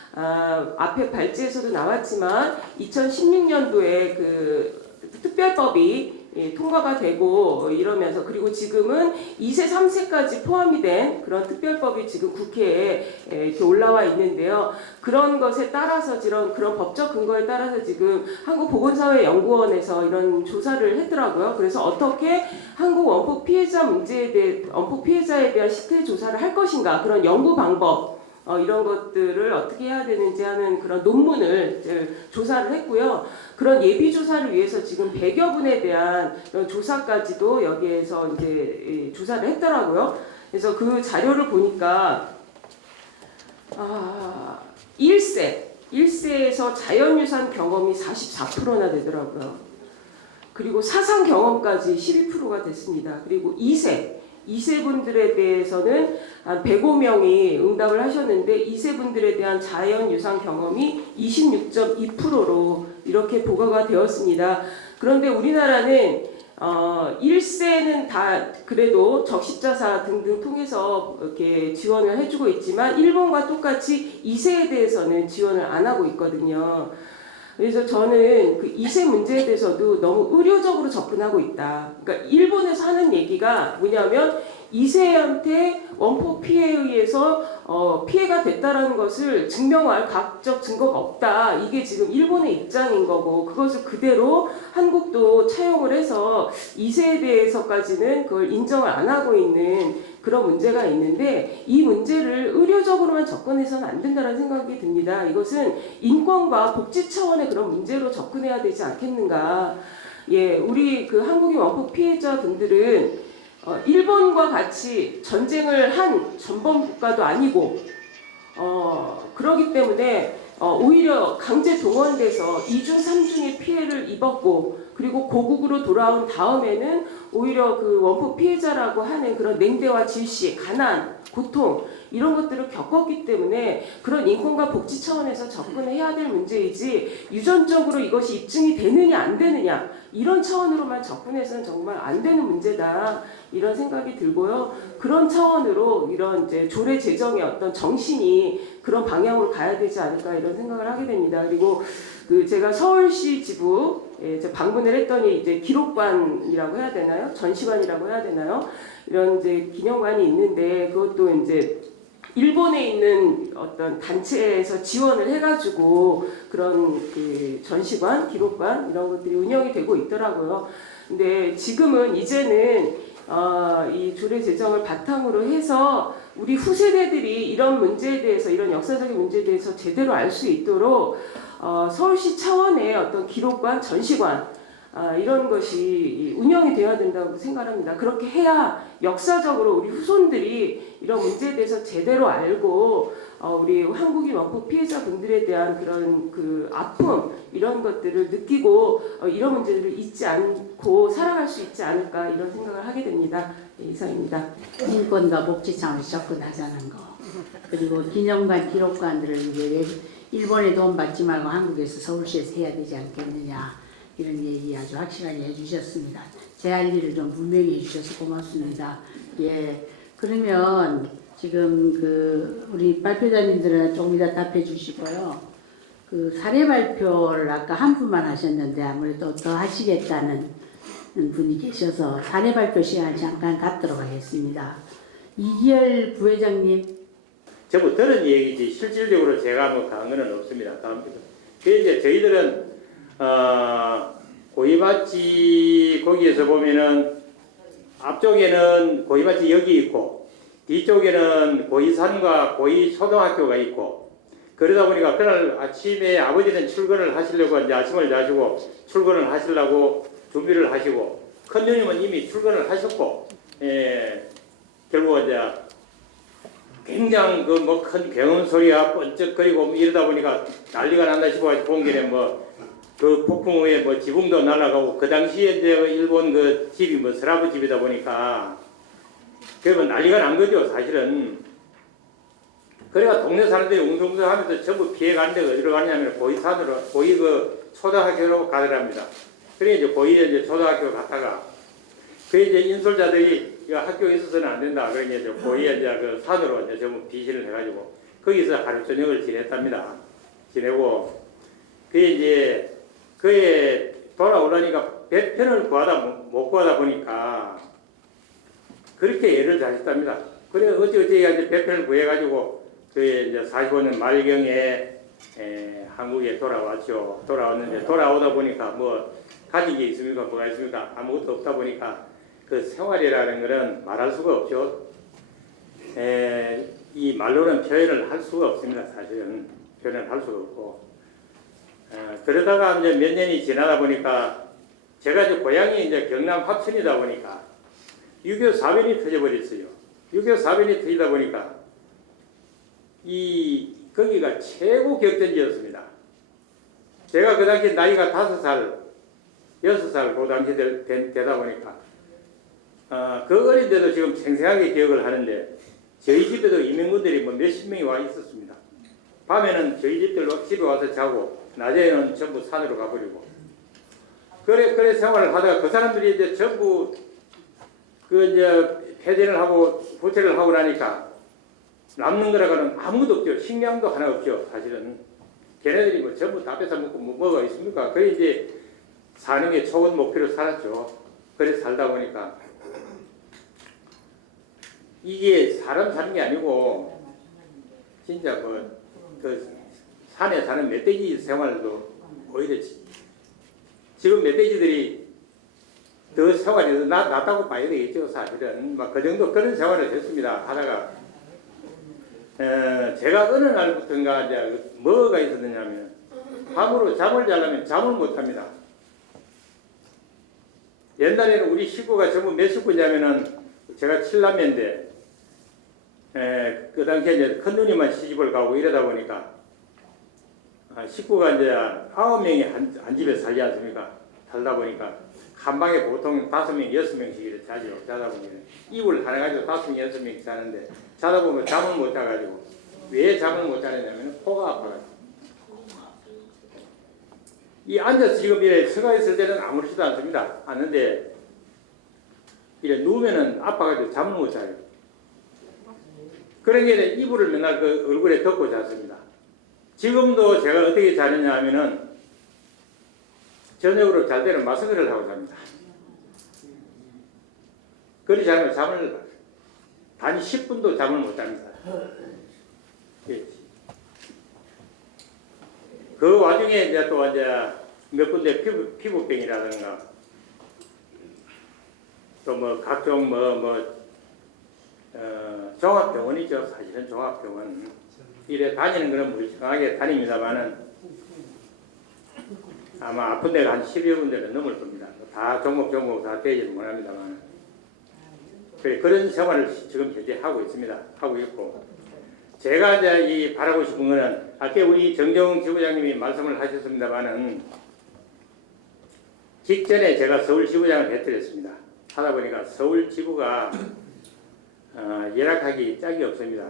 앞에 발제에서도 나왔지만 2016년도에 그 특별법이 통과가 되고 이러면서 그리고 지금은 2세, 3세까지 포함이 된 그런 특별법이 지금 국회에 이렇게 올라와 있는데요. 그런 것에 따라서 그런 법적 근거에 따라서 지금 한국보건사회연구원에서 이런 조사를 했더라고요. 그래서 어떻게 한국 원폭 피해자에 대한 실태 조사를 할 것인가 그런 연구 방법 이런 것들을 어떻게 해야 되는지 하는 그런 논문을 조사를 했고요. 그런 예비 조사를 위해서 지금 100여 분에 대한 조사까지도 여기에서 이제 조사를 했더라고요. 그래서 그 자료를 보니까 1세에서 자연유산 경험이 44%나 되더라고요. 그리고 사상 경험까지 12%가 됐습니다. 그리고 2세 분들에 대해서는 한 105명이 응답을 하셨는데 2세 분들에 대한 자연유산 경험이 26.2%로 이렇게 보고가 되었습니다. 그런데 우리나라는 1세는 다 그래도 적십자사 등등 통해서 이렇게 지원을 해주고 있지만 일본과 똑같이 2세에 대해서는 지원을 안 하고 있거든요. 그래서 저는 그 2세 문제에 대해서도 너무 의료적으로 접근하고 있다. 그러니까 일본에서 하는 얘기가 뭐냐면 2세한테 원폭 피해에 의해서 피해가 됐다라는 것을 증명할 과학적 증거가 없다. 이게 지금 일본의 입장인 거고 그것을 그대로 한국도 차용을 해서 2세에 대해서까지는 그걸 인정을 안 하고 있는 그런 문제가 있는데 이 문제를 의료적으로만 접근해서는 안 된다는 생각이 듭니다. 이것은 인권과 복지 차원의 그런 문제로 접근해야 되지 않겠는가. 예, 우리 그 한국인 원폭 피해자분들은 일본과 같이 전쟁을 한 전범 국가도 아니고 그러기 때문에 오히려 강제 동원돼서 2중 3중의 피해를 입었고 그리고 고국으로 돌아온 다음에는 오히려 그 원폭 피해자라고 하는 그런 냉대와 질시, 가난, 고통 이런 것들을 겪었기 때문에 그런 인권과 복지 차원에서 접근해야 될 문제이지 유전적으로 이것이 입증이 되느냐 안 되느냐 이런 차원으로만 접근해서는 정말 안 되는 문제다 이런 생각이 들고요. 그런 차원으로 이런 이제 조례 제정의 어떤 정신이 그런 방향으로 가야 되지 않을까 이런 생각을 하게 됩니다. 그리고 그 제가 서울시 지부에 방문을 했더니 이제 기록관이라고 해야 되나요? 전시관이라고 해야 되나요? 이런 이제 기념관이 있는데 그것도 이제 일본에 있는 어떤 단체에서 지원을 해가지고 그런 그 전시관, 기록관 이런 것들이 운영이 되고 있더라고요. 근데 지금은 이제는 이 조례 제정을 바탕으로 해서 우리 후세대들이 이런 문제에 대해서 이런 역사적인 문제에 대해서 제대로 알 수 있도록 서울시 차원의 어떤 기록관, 전시관 이런 것이 운영이 되어야 된다고 생각합니다. 그렇게 해야 역사적으로 우리 후손들이 이런 문제에 대해서 제대로 알고 우리 한국인 원폭 피해자분들에 대한 그런 그 아픔 이런 것들을 느끼고 이런 문제들을 잊지 않고 살아갈 수 있지 않을까 이런 생각을 하게 됩니다. 예, 이상입니다. 인권과 복지 차원에서 접근하자는 거. 그리고 기념관, 기록관들을 이제 일본에 돈 받지 말고 한국에서 서울시에서 해야 되지 않겠느냐 이런 얘기 아주 확실하게 해주셨습니다. 제 할 일을 좀 분명히 해주셔서 고맙습니다. 예, 그러면 지금 그 우리 발표자님들은 조금 이따 답해 주시고요. 그 사례 발표를 아까 한 분만 하셨는데 아무래도 더 하시겠다는 분이 계셔서 사례 발표 시간을 잠깐 갖도록 하겠습니다. 이기열 부회장님. 전부 들은 얘기지 실질적으로 제가 뭐 간 거는 없습니다. 그 이제 저희들은 고이밭이 거기에서 보면은 앞쪽에는 고이밭이 여기 있고 뒤쪽에는 고이산과 고이초등학교가 있고 그러다 보니까 그날 아침에 아버지는 출근을 하시려고 이제 아침을 자시고 출근을 하시려고 준비를 하시고 큰 누님은 이미 출근을 하셨고 결국 이제 굉장히 그 뭐 큰 경음 소리가 번쩍거리고 이러다 보니까 난리가 난다 싶어 본 길에 뭐 그 폭풍 후에 뭐 지붕도 날아가고 그 당시에 이제 일본 그 집이 뭐 스라브 집이다 보니까 그러면 난리가 난 거죠 사실은. 그래가 동네 사람들이 웅성웅성하면서 전부 피해간 데가 어디로 갔냐면 고이산으로 고이 그 초등학교로 가더랍니다. 그래 이제 고이에 이제 초등학교 갔다가 그 이제 인솔자들이 이거 학교에 있어서는 안 된다. 그러니 이제 고이에 이제 그 산으로 이제 전부 비실을 해가지고 거기서 하루 저녁을 지냈답니다. 지내고 그 이제 그에 돌아오려니까 배편을 구하다 못 구하다 보니까 그렇게 애를 자셨답니다. 그래 어찌어찌 이제 배편을 구해가지고 그 이제 45년 말경에 한국에 돌아왔죠. 돌아왔는데 돌아오다 보니까 뭐 가진 게 있습니까? 뭐가 있습니까? 아무것도 없다 보니까 그 생활이라는 것은 말할 수가 없죠. 이 말로는 표현을 할 수가 없습니다. 사실은 표현을 할 수가 없고 그러다가 이제 몇 년이 지나다 보니까 제가 이제 고향이 이제 경남 합천이다 보니까 6.25 사변이 터져버렸어요. 6.25 사변이 터지다 보니까 거기가 최고 격전지였습니다. 제가 그 당시 나이가 5살, 6살 그 당시 되다 보니까 그 어린데도 지금 생생하게 기억을 하는데 저희 집에도 이민군들이 뭐 몇십 명이 와 있었습니다. 밤에는 저희 집들로 집에 와서 자고 낮에는 전부 산으로 가버리고 그래 생활을 하다가 그 사람들이 이제 전부 그 이제 폐전을 하고 후퇴를 하고 나니까 남는 거라고는 아무도 없죠. 식량도 하나 없죠. 사실은 걔네들이 뭐 전부 다 뺏어 먹고 뭐가 있습니까? 그래 이제 사는 게 초건 목표로 살았죠. 그래 살다 보니까 이게 사람 사는 게 아니고 진짜 그 산에 사는 멧돼지 생활도 오히려 지금 멧돼지들이 더 생활이 더 낫다고 봐야 되겠죠. 사실은 막 그 정도 그런 생활을 했습니다. 하다가 제가 어느 날부터인가 이제 뭐가 있었느냐면 밤으로 잠을 자려면 잠을 못 합니다. 옛날에는 우리 식구가 전부 몇 식구냐면은 제가 7남매인데 그 당시에 이제 큰 누님만 시집을 가고 이러다 보니까 식구가 이제 9명이 한 집에 살지 않습니까? 살다 보니까 한 방에 보통 5명, 6명씩 이렇게 자죠. 자다 보면 이불 하나 가지고 5명, 6명씩 자는데 자다 보면 잠을 못 자가지고 왜 잠을 못 자느냐면 코가 아파가지고 이 앉아서 지금 이래 서가 있을 때는 아무렇지도 않습니다. 않는데 이래 누우면은 아파가지고 잠을 못 자요. 그러니까 이불을 맨날 그 얼굴에 덮고 잤습니다. 지금도 제가 어떻게 자느냐 하면은 저녁으로 잘 때는 마스크를 하고 잡니다. 그러지 않으면 잠을 단 10분도 잠을 못 잡니다. 그 와중에 이제 또 이제 몇 군데 피부병이라든가 또 뭐 각종 종합병원이죠. 사실은 종합병원 이래 다니는 거는 물정하게 다닙니다만은 아마 아픈 데가 한 10여 군데는 넘을 겁니다. 다 종목 다 되지는 못합니다만 그런 생활을 지금 현재 하고 있습니다. 하고 있고 제가 이제 이 바라고 싶은 거는 아까 우리 정정 지부장님이 말씀을 하셨습니다만은 직전에 제가 서울지부장을 해드렸습니다. 하다 보니까 서울지부가 열악하기 짝이 없습니다.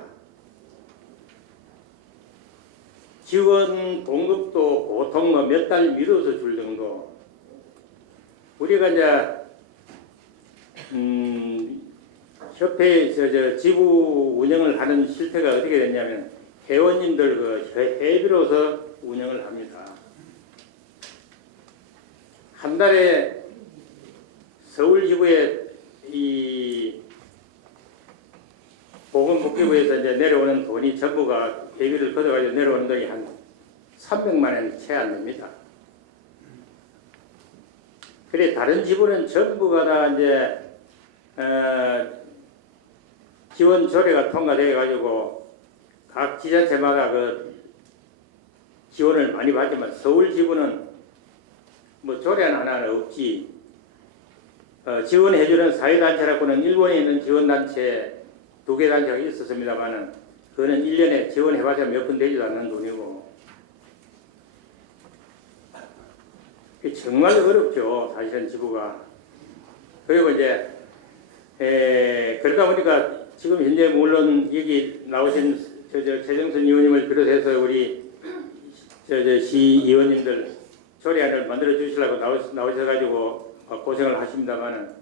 지원 공급도 보통 뭐 몇 달 미뤄서 줄 정도. 우리가 이제 협회 지부 운영을 하는 실태가 어떻게 됐냐면 회원님들 그 회비로서 운영을 합니다. 한 달에 서울지부에 이 보건복지부에서 이제 내려오는 돈이 전부가 회비를 걷어가지고 내려오는 돈이 한 300만 원이 채 안 됩니다. 그래 다른 지부는 전부가 다 이제 지원 조례가 통과돼 가지고 각 지자체마다 그 지원을 많이 받지만 서울 지부는 뭐 조례 하나는 없지. 지원해주는 사회단체라고는 일본에 있는 지원단체 2개 단체가 있었습니다만은 그거는 1년에 지원해봤자 몇 푼 되지도 않는 돈이고 정말 어렵죠. 사실은 지부가. 그리고 이제 그러다 보니까 지금 현재 물론 여기 나오신 최정선 의원님을 비롯해서 우리 시의원님들 조례안을 만들어 주시려고 나오셔가지고 고생을 하십니다만은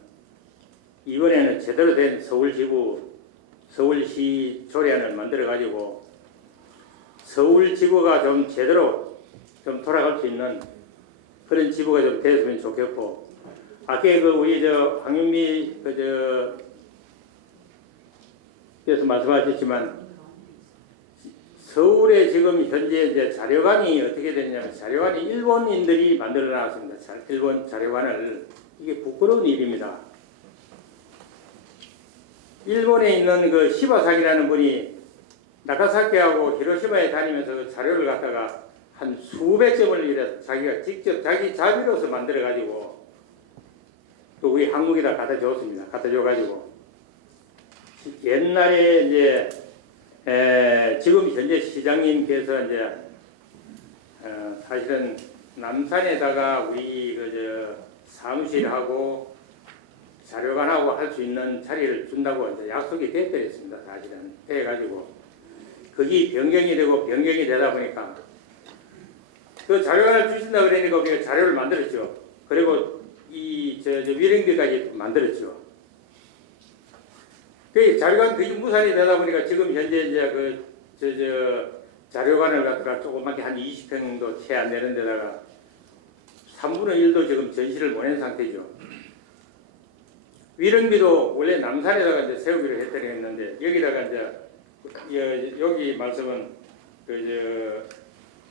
이번에는 제대로 된 서울지부 서울시 조례안을 만들어 가지고 서울지부가 좀 제대로 좀 돌아갈 수 있는 그런 지부가 좀 됐으면 좋겠고 아까 그 우리 황윤미 그래서 말씀하셨지만 서울에 지금 현재 이제 자료관이 어떻게 됐냐면 자료관이 일본인들이 만들어 놨습니다. 일본 자료관을 이게 부끄러운 일입니다. 일본에 있는 그 시바사기라는 분이 나가사키하고 히로시마에 다니면서 그 자료를 갖다가 한 수백 점을 이래 자기가 직접 자기 자비로서 만들어 가지고 또 우리 한국에다 갖다 줬습니다. 갖다 줘 가지고 옛날에 이제 지금 현재 시장님께서 이제 사실은 남산에다가 우리 사무실하고 자료관하고 할 수 있는 자리를 준다고 이제 약속이 돼버렸습니다. 사실은 돼가지고 거기 변경이 되다 보니까 그 자료관을 주신다 그러니까 우리가 자료를 만들었죠. 그리고 이 위령비까지 만들었죠. 그 자료관 거의 무산이 되다 보니까 지금 현재 이제 자료관을 갖다가 조그맣게 한 20평도 채 안 되는 데다가 3분의 1도 지금 전시를 보낸 상태죠. 위령비도 원래 남산에다가 이제 세우기로 했는데 여기다가 이제 여기 말씀은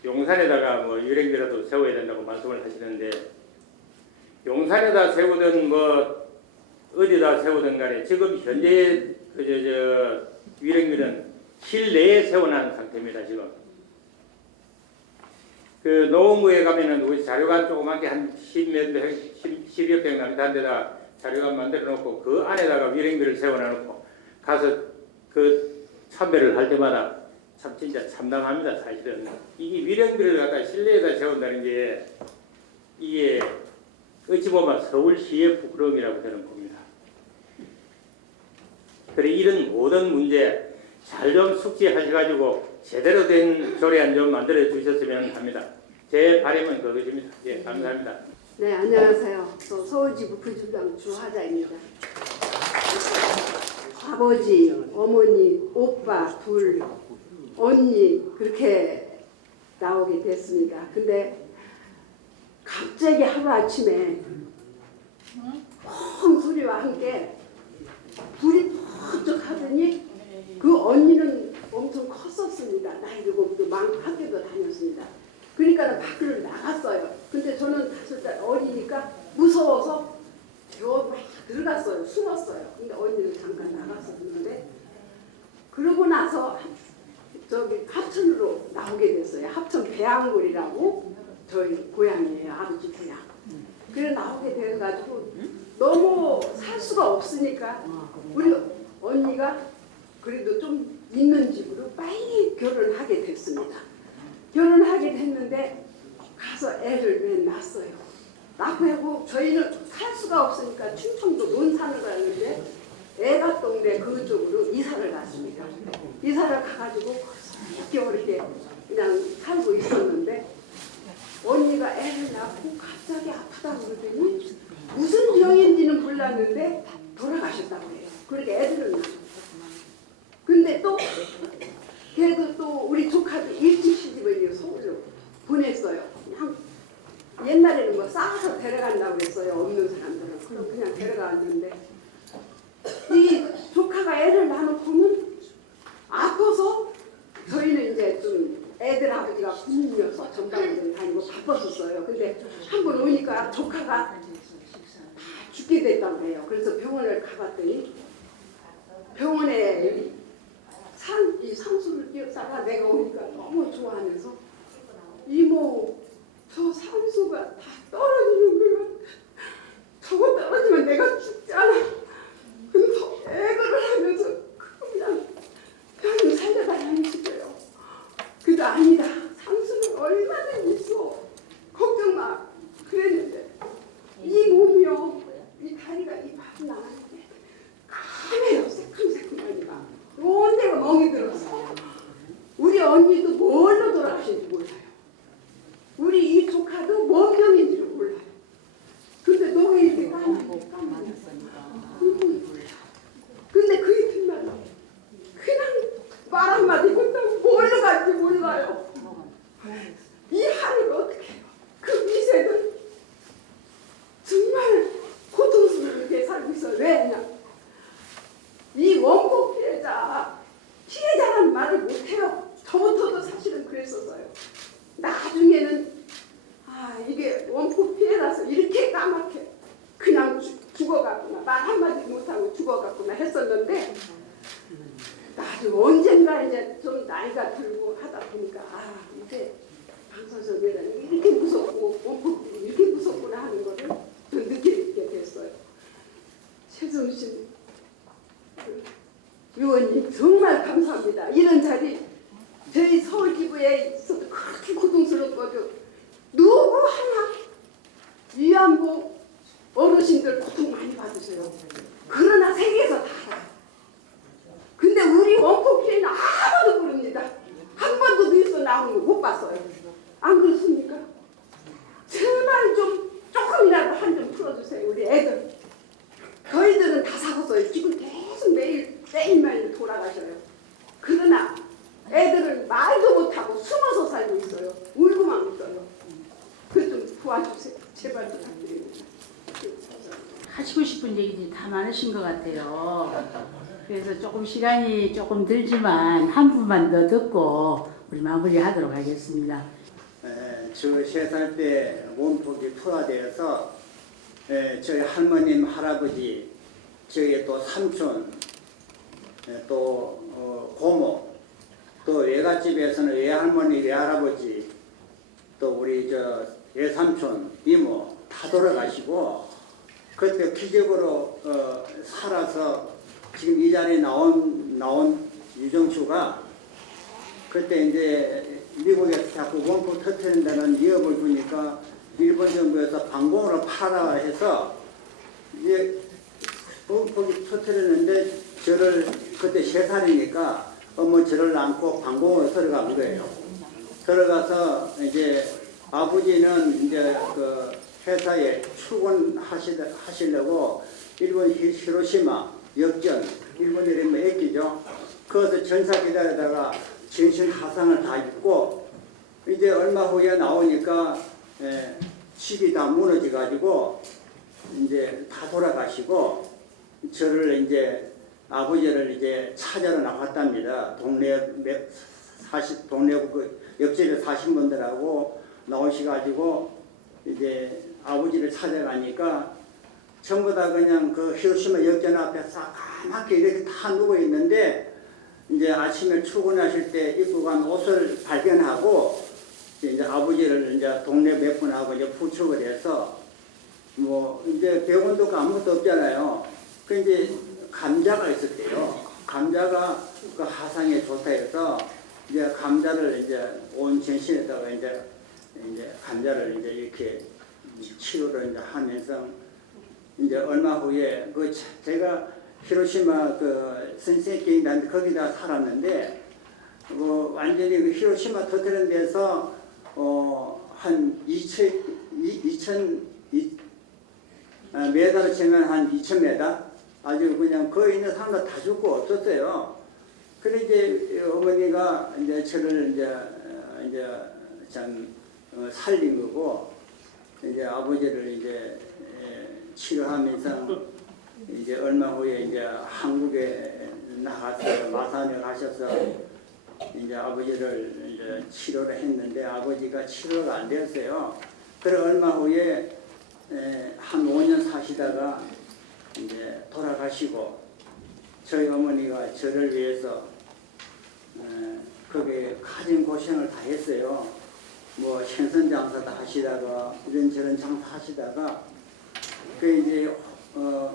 용산에다가 뭐 위령비라도 세워야 된다고 말씀을 하시는데 용산에다 세우든 뭐 어디다 세우든 간에 지금 현재 위령비는 실내에 세워놓은 상태입니다. 지금 그 노원구에 가면은 우리 자료관 조그맣게 한 10여 평 남짓한 데다 자료관 만들어 놓고 그 안에다가 위령비를 세워놓고 가서 그 참배를 할 때마다 참 진짜 참담합니다. 사실은 이게 위령비를 갖다 실내에다 세운다는 게 이게 어찌 보면 서울시의 부끄러움이라고 저는 봅니다. 그래 이런 모든 문제 잘 좀 숙지하셔가지고 제대로 된 조례안 좀 만들어 주셨으면 합니다. 제 바람은 그것입니다. 예, 감사합니다. 네, 안녕하세요. 저 서울지부 부주장 주하자입니다. 아버지, 어머니, 오빠, 둘, 언니 그렇게 나오게 됐습니다. 근데 갑자기 하루아침에 펑 소리와 함께 불이 퍽쩍 하더니 그 언니는 엄청 컸었습니다. 나이도 먹고 학교도 다녔습니다. 그러니까 밖으로 나갔어요. 근데 저는 5살 어리니까 무서워서 막 들어갔어요. 숨었어요. 근데 언니는 잠깐 나갔었는데 그러고 나서 저기 합천으로 나오게 됐어요. 합천 배양골이라고 저희 고향이에요. 아버지 고향. 그래 나오게 돼가지고 너무 살 수가 없으니까 우리 언니가 그래도 좀 있는 집으로 빨리 결혼하게 됐습니다. 결혼하게 됐는데 가서 애를 왜 낳았어요. 낳고 하고 저희는 살 수가 없으니까 충청도 논산을 가는데 애가 동네 그쪽으로 이사를 갔습니다. 이사를 가가지고 6개월 이렇게 그냥 살고 있었는데 언니가 애를 낳고 갑자기 아프다고 그러더니 무슨 병인지는 몰랐는데 돌아가셨다고 해요. 그렇게 애들을 낳았어요. 근데 또 걔도 또 우리 조카도 일찍 시집을 서울로 보냈어요. 그냥 옛날에는 뭐 싸서 데려간다고 그랬어요. 없는 사람들은. 그럼 그냥 데려갔는데 이 조카가 애를 낳아놓고는 아파서 저희는 이제 좀 애들 아버지가 군인이어서 전방위를 다니고 바빴었어요. 근데 한 번 오니까 조카가 다 죽게 됐다고 해요. 그래서 병원을 가봤더니 병원에 이 상수를 끼웠다가 내가 오니까 너무 좋아하면서 이모 저 상수가 다 떨어지는 거야. 저거 떨어지면 내가 죽잖아. 그래서 애거를 하면서 그냥 살려달라는 식이에요. 그래도 아니다. 상수는 얼마나 있어. 걱정 마. 그랬는데 이 몸이요. 이 다리가 이 발이 나가는데 카매요. 새큼새큼하니까. 온 데가 멍이 들었어. 우리 언니도 뭘로 돌아가신지 몰라요. 우리 이 조카도 뭔 병인지를 몰라요. 근데 너가 이렇게 까만했어. 근데 그 이튿날 그냥 말 한마디 못하고 뭘로 갈지 몰라요. 이 하루를 어떻게 해요. 그 미세들 정말 고통스럽게 살고 있어요. 왜냐? 이 원고 피해자라는 말을 못해요. 저부터도 사실은 그랬었어요. 나중에는 이게 원고 피해라서 이렇게 까맣게 그냥 죽어갔구나. 말 한마디 못하고 죽어갔구나 했었는데 나중에 언젠가 이제 좀 나이가 들고 하다 보니까 이제 방사선이라는 게 이렇게 무섭고 원고 이렇게 무섭구나 하는 거를 좀 느끼게 됐어요. 최정신 의원님 정말 감사합니다. 이런 자리 저희 서울 기부에 있어도 그렇게 고통스러운 거죠. 누구 하나 위안부 어르신들 고통 많이 받으세요. 그러나 세계에서 다 알아요. 근데 우리 원포 피해는 아무도 모릅니다. 한 번도 뉴스 나오는 거 못 봤어요. 안 그렇습니까? 제발 좀 조금이라도 한 점 풀어주세요. 우리 애들. 저희들은 다 사갔어요. 지금 계속 매일매일 돌아가셔요. 그러나 애들은 말도 못하고 숨어서 살고 있어요. 울고만 있어요. 그 좀 도와주세요. 제발 부탁드립니다. 하시고 싶은 얘기들이 다 많으신 것 같아요. 그래서 조금 시간이 조금 들지만 한 분만 더 듣고 우리 마무리하도록 하겠습니다. 저 3살 때 원폭이 투하되어서 저희 할머님, 할아버지, 저희 또 삼촌, 또 고모, 또 외갓집에서는 외할머니, 외할아버지, 또 우리 저 외삼촌, 이모 다 돌아가시고 그때 기적으로 살아서 지금 이 자리에 나온 유정수가 그때 이제 미국에서 자꾸 원포 터뜨린다는 위협을 주니까 일본 정부에서 방공으로 팔아 해서 이제 원폭이 터뜨렸는데 저를 그때 3살이니까 저를 안고 방공으로 들어간 거예요. 들어가서 이제 아버지는 이제 그 회사에 출근하시려고 일본 히로시마 역전 일본 이름은 애기죠. 거기서 전사 기다리다가 전신 화상을 다 입고 이제 얼마 후에 나오니까 집이 다 무너져 가지고 이제 다 돌아가시고 저를 이제 아버지를 이제 찾아러 나왔답니다. 동네 그 옆집에 사신 분들하고 나오셔가지고 이제 아버지를 찾아가니까 전부 다 그냥 그 히로시마 역전 앞에 까맣게 이렇게 다 누워 있는데 이제 아침에 출근하실 때 입고 간 옷을 발견하고 이제 아버지를 이제 동네 몇 분하고 이제 부축을 해서 뭐 이제 병원도 아무것도 없잖아요. 그 이제 감자가 있었대요. 감자가 그 하상에 좋다 해서 이제 감자를 이제 온 전신에다가 이제 감자를 이제 이렇게 치료를 이제 하면서 이제 얼마 후에 그 제가 히로시마 그 선생님께 난 거기다 살았는데 뭐 완전히 그 히로시마 터뜨린 데서 한 2,000 메다로 치면 한 2,000m 아주 그냥 거기 있는 사람들 다 죽고 없었어요. 그래 이제 어머니가 이제 저를 이제 참 살린 거고 이제 아버지를 이제 치료하면서 이제 얼마 후에 이제 한국에 나가서 마산에 가셔서 이제 아버지를 이제 치료를 했는데 아버지가 치료가 안 되었어요. 그래 얼마 후에 한 5년 사시다가 이제 돌아가시고 저희 어머니가 저를 위해서 거기에 가진 고생을 다 했어요. 뭐 생선 장사도 하시다가 이런저런 장사 하시다가 그 이제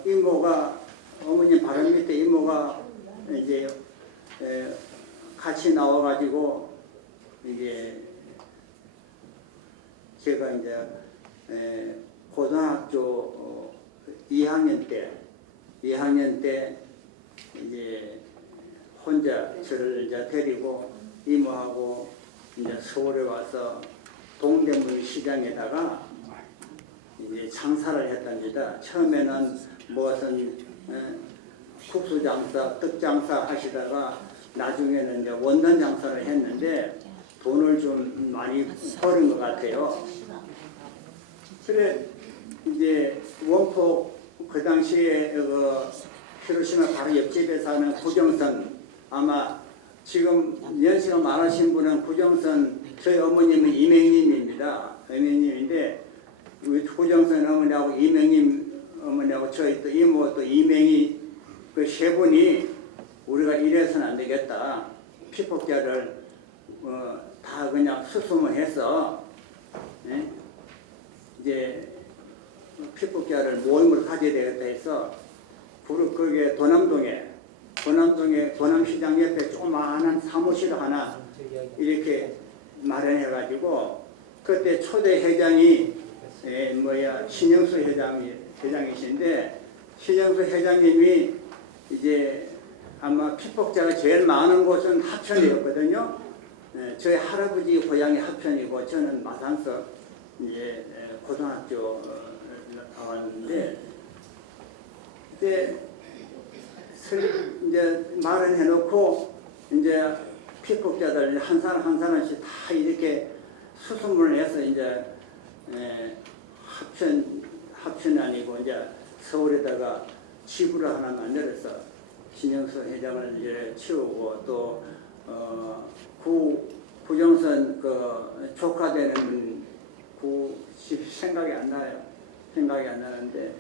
이모가 어머니 바람 밑에 이모가 이제 같이 나와가지고 이게 제가 이제 고등학교 2학년 때 이제 혼자 저를 이제 데리고 이모하고 이제 서울에 와서 동대문 시장에다가 이제 장사를 했답니다. 처음에는 무슨 국수 장사, 떡 장사 하시다가 나중에는 이제 원단 장사를 했는데 돈을 좀 많이 벌은 것 같아요. 그래 이제 원폭 그 당시에 그 히로시마 바로 옆집에 사는 구정선 아마 지금 연세가 많으신 분은 구정선 저희 어머님은 이명님입니다. 이명님인데 우리 구정선 어머니하고 이명님 어머니하고 저희 또 이모 또 이명이 그 세 분이 우리가 이래서는 안 되겠다. 피폭자를 다 그냥 수습을 해서 이제 피폭자를 모임을 가져야 되겠다 해서 거기에 도남동에 도남시장 옆에 조그마한 사무실 하나 이렇게 마련해가지고 그때 초대 회장이 신영수 회장이신데 신영수 회장님이 이제 아마 피폭자가 제일 많은 곳은 합천이었거든요. 저희 할아버지 고향이 합천이고 저는 마산서 이제 고등학교 나왔는데 그때 이제 말을 해놓고 이제 피폭자들 한 사람 한 사람씩 다 이렇게 수습을 해서 이제 합천 아니고 이제 서울에다가 지구를 하나 만들어서 신영수 회장을 이제 치우고 또 구정선 그 조카 되는 생각이 안 나는데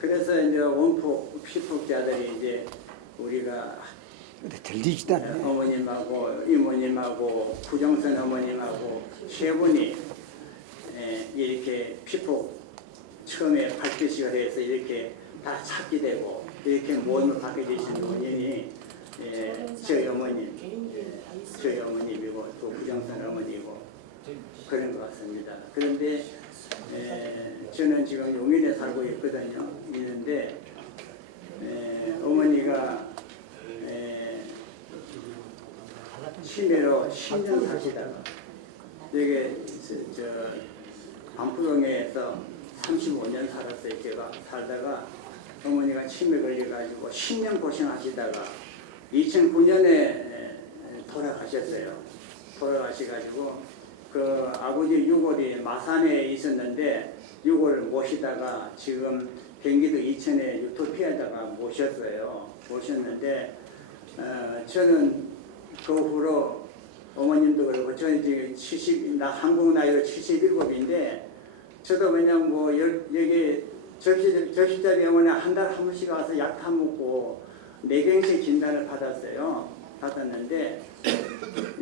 그래서 이제 원폭 피폭자들이 이제 우리가 들리지도 않네. 어머님하고 이모님하고 구정선 어머님하고 세 분이 이렇게 피폭 처음에 발표식을 해서 이렇게 다 찾게 되고 이렇게 모임을 갖게 되신 원인이 저희 어머님이고 또 구정선 어머니고 그런 것 같습니다. 그런데 저는 지금 용인에 살고 있는데 어머니가 치매로 10년 사시다가 여기 반포동에서 35년 살았어요. 제가 살다가 어머니가 치매 걸려가지고 10년 고생하시다가 2009년에 돌아가셨어요. 돌아가셔가지고 그 아버지 유골이 마산에 있었는데 유골을 모시다가 지금 경기도 이천에 유토피아에다가 모셨는데 저는 그 후로 어머님도 그렇고 저는 지금 한국 나이로 77인데 저도 그냥 뭐 여기 접시자 병원에 한 달에 한 번씩 와서 약 타먹고 뇌경색 진단을 받았는데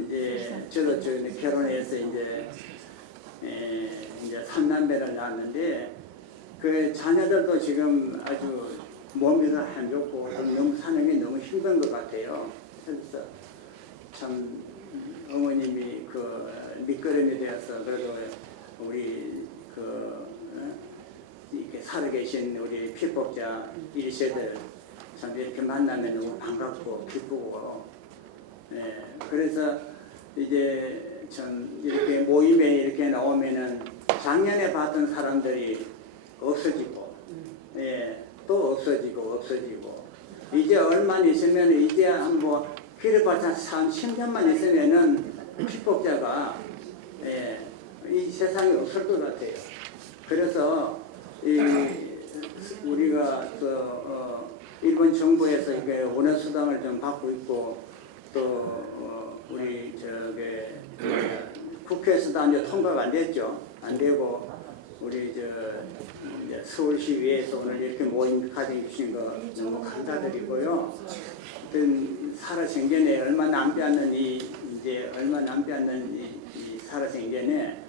이제 저도 결혼해서 이제 3남매를 낳았는데 그 자녀들도 지금 아주 몸이도 안 좋고 너무 사는 게 너무 힘든 것 같아요. 그래서 참 어머님이 그 밑거름이 되어서 그래도 우리 이렇게 살아계신 우리 피폭자 1세들 참 이렇게 만나면 너무 반갑고 기쁘고 그래서 이제 참 이렇게 모임에 이렇게 나오면은 작년에 봤던 사람들이 없어지고 또 없어지고 이제 얼마 있으면 이제 뭐 필요봤자 10년만 있으면은 피폭자가 이 세상에 없을 것 같아요. 그래서 우리가 일본 정부에서 이게 원화수당을 좀 받고 있고 또 우리 국회에서도 이제 통과가 안 됐죠. 안 되고 우리 이제 서울시의회에서 오늘 이렇게 모임 가져 주신 거 너무 감사드리고요. 살아생전에 얼마 남지 않는 이 살아생전에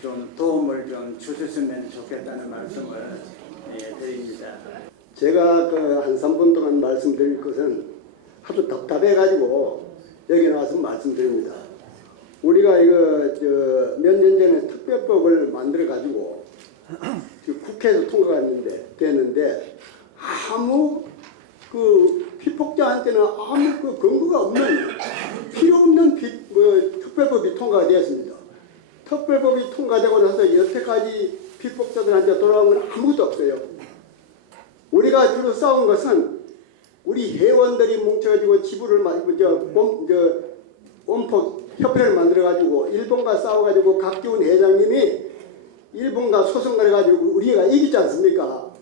좀 도움을 좀 주셨으면 좋겠다는 말씀을 드립니다. 제가 한 3분 동안 말씀드릴 것은 하도 답답해가지고 여기 나와서 말씀드립니다. 우리가 이거 몇 년 전에 특별법을 만들어가지고 국회에서 통과가 됐는데 아무 피폭자한테는 아무 근거가 없는 필요 없는 특별법이 통과가 되었습니다. 특별법이 통과되고 나서 여태까지 피폭자들한테 돌아온 건 아무것도 없어요. 우리가 주로 싸운 것은 우리 회원들이 뭉쳐가지고 지부를 원폭 협회를 만들어가지고 일본과 싸워가지고 각기훈 회장님이 일본과 소송을 해가지고 우리가 이기지 않습니까?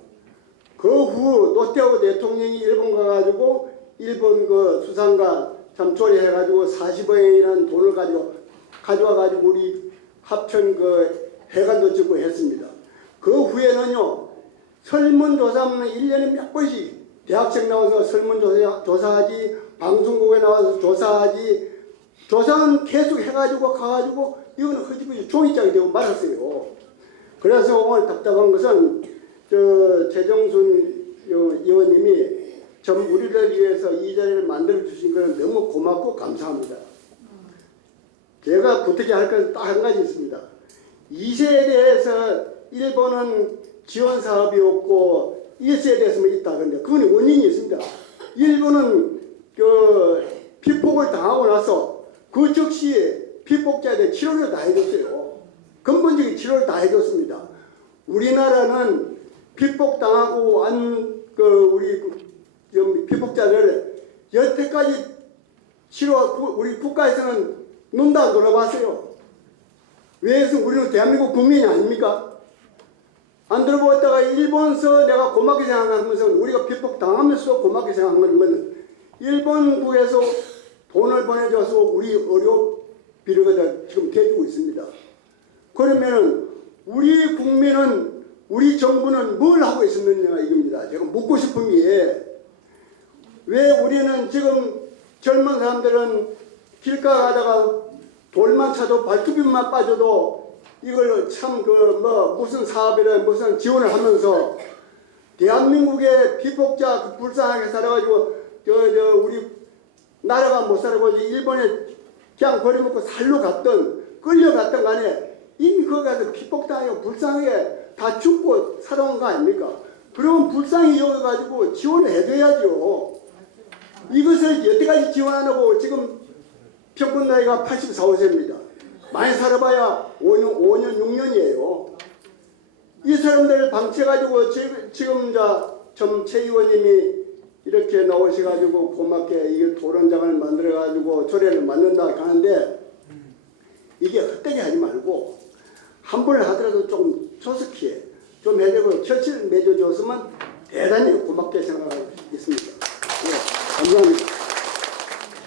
그 후 노태우 대통령이 일본 가가지고 일본 수상과 참 조례해가지고 40억이라는 돈을 가져와가지고 우리 합천 해관도 짓고 했습니다. 그 후에는요 설문조사는 1년에 몇 번씩 대학생 나와서 설문조사하지 방송국에 나와서 조사하지 조사는 계속 해가지고 가가지고 이거는 허지부지 종이장이 되고 말았어요. 그래서 오늘 답답한 것은 최정순 의원님이 전 우리를 위해서 이 자리를 만들어 주신 것은 너무 고맙고 감사합니다. 제가 부탁이 할 것은 딱 한 가지 있습니다. 2세에 대해서 일본은 지원 사업이 없고 1세에 대해서만 있다. 그런데 그건 원인이 있습니다. 일본은 피폭을 당하고 나서 그 즉시 피폭자에 대해 치료를 다 해줬어요. 근본적인 치료를 다 해줬습니다. 우리나라는 피폭당하고 우리 피폭자를 여태까지 우리 국가에서는 눈 다 돌아봤어요. 왜해서 우리는 대한민국 국민이 아닙니까? 안 들어보다가 일본서 내가 고맙게 생각하는 것은 우리가 피폭당하면서 고맙게 생각하는 것은 일본국에서 돈을 보내줘서 우리 의료비를 지금 대주고 있습니다. 그러면은 우리 국민은 우리 정부는 뭘 하고 있었느냐 이겁니다. 제가 묻고 싶은 게 왜 우리는 지금 젊은 사람들은 길가 가다가 돌만 차도 발톱만 빠져도 이걸 참 무슨 사업이나 무슨 지원을 하면서 대한민국의 피폭자 불쌍하게 살아가지고 우리 나라가 못 살아고 일본에 그냥 버려먹고 살로 갔던 끌려갔던 간에 이미 거기 가서 피폭당하고 불쌍하게 다 죽고 살아온 거 아닙니까? 그러면 불쌍히 여겨가지고 지원을 해줘야죠. 이것을 여태까지 지원 안 하고 지금 평균 나이가 84세입니다. 많이 살아봐야 5년 6년이에요. 이 사람들을 방치해가지고 지금 최 의원님이 이렇게 나오셔가지고 고맙게 이게 토론장을 만들어가지고 조례를 만든다 하는데 이게 헛되게 하지 말고 한 번을 하더라도 좀 조속히 좀 해주고 결실을 맺어줬으면 대단히 고맙게 생각하고 있습니다. 감사합니다.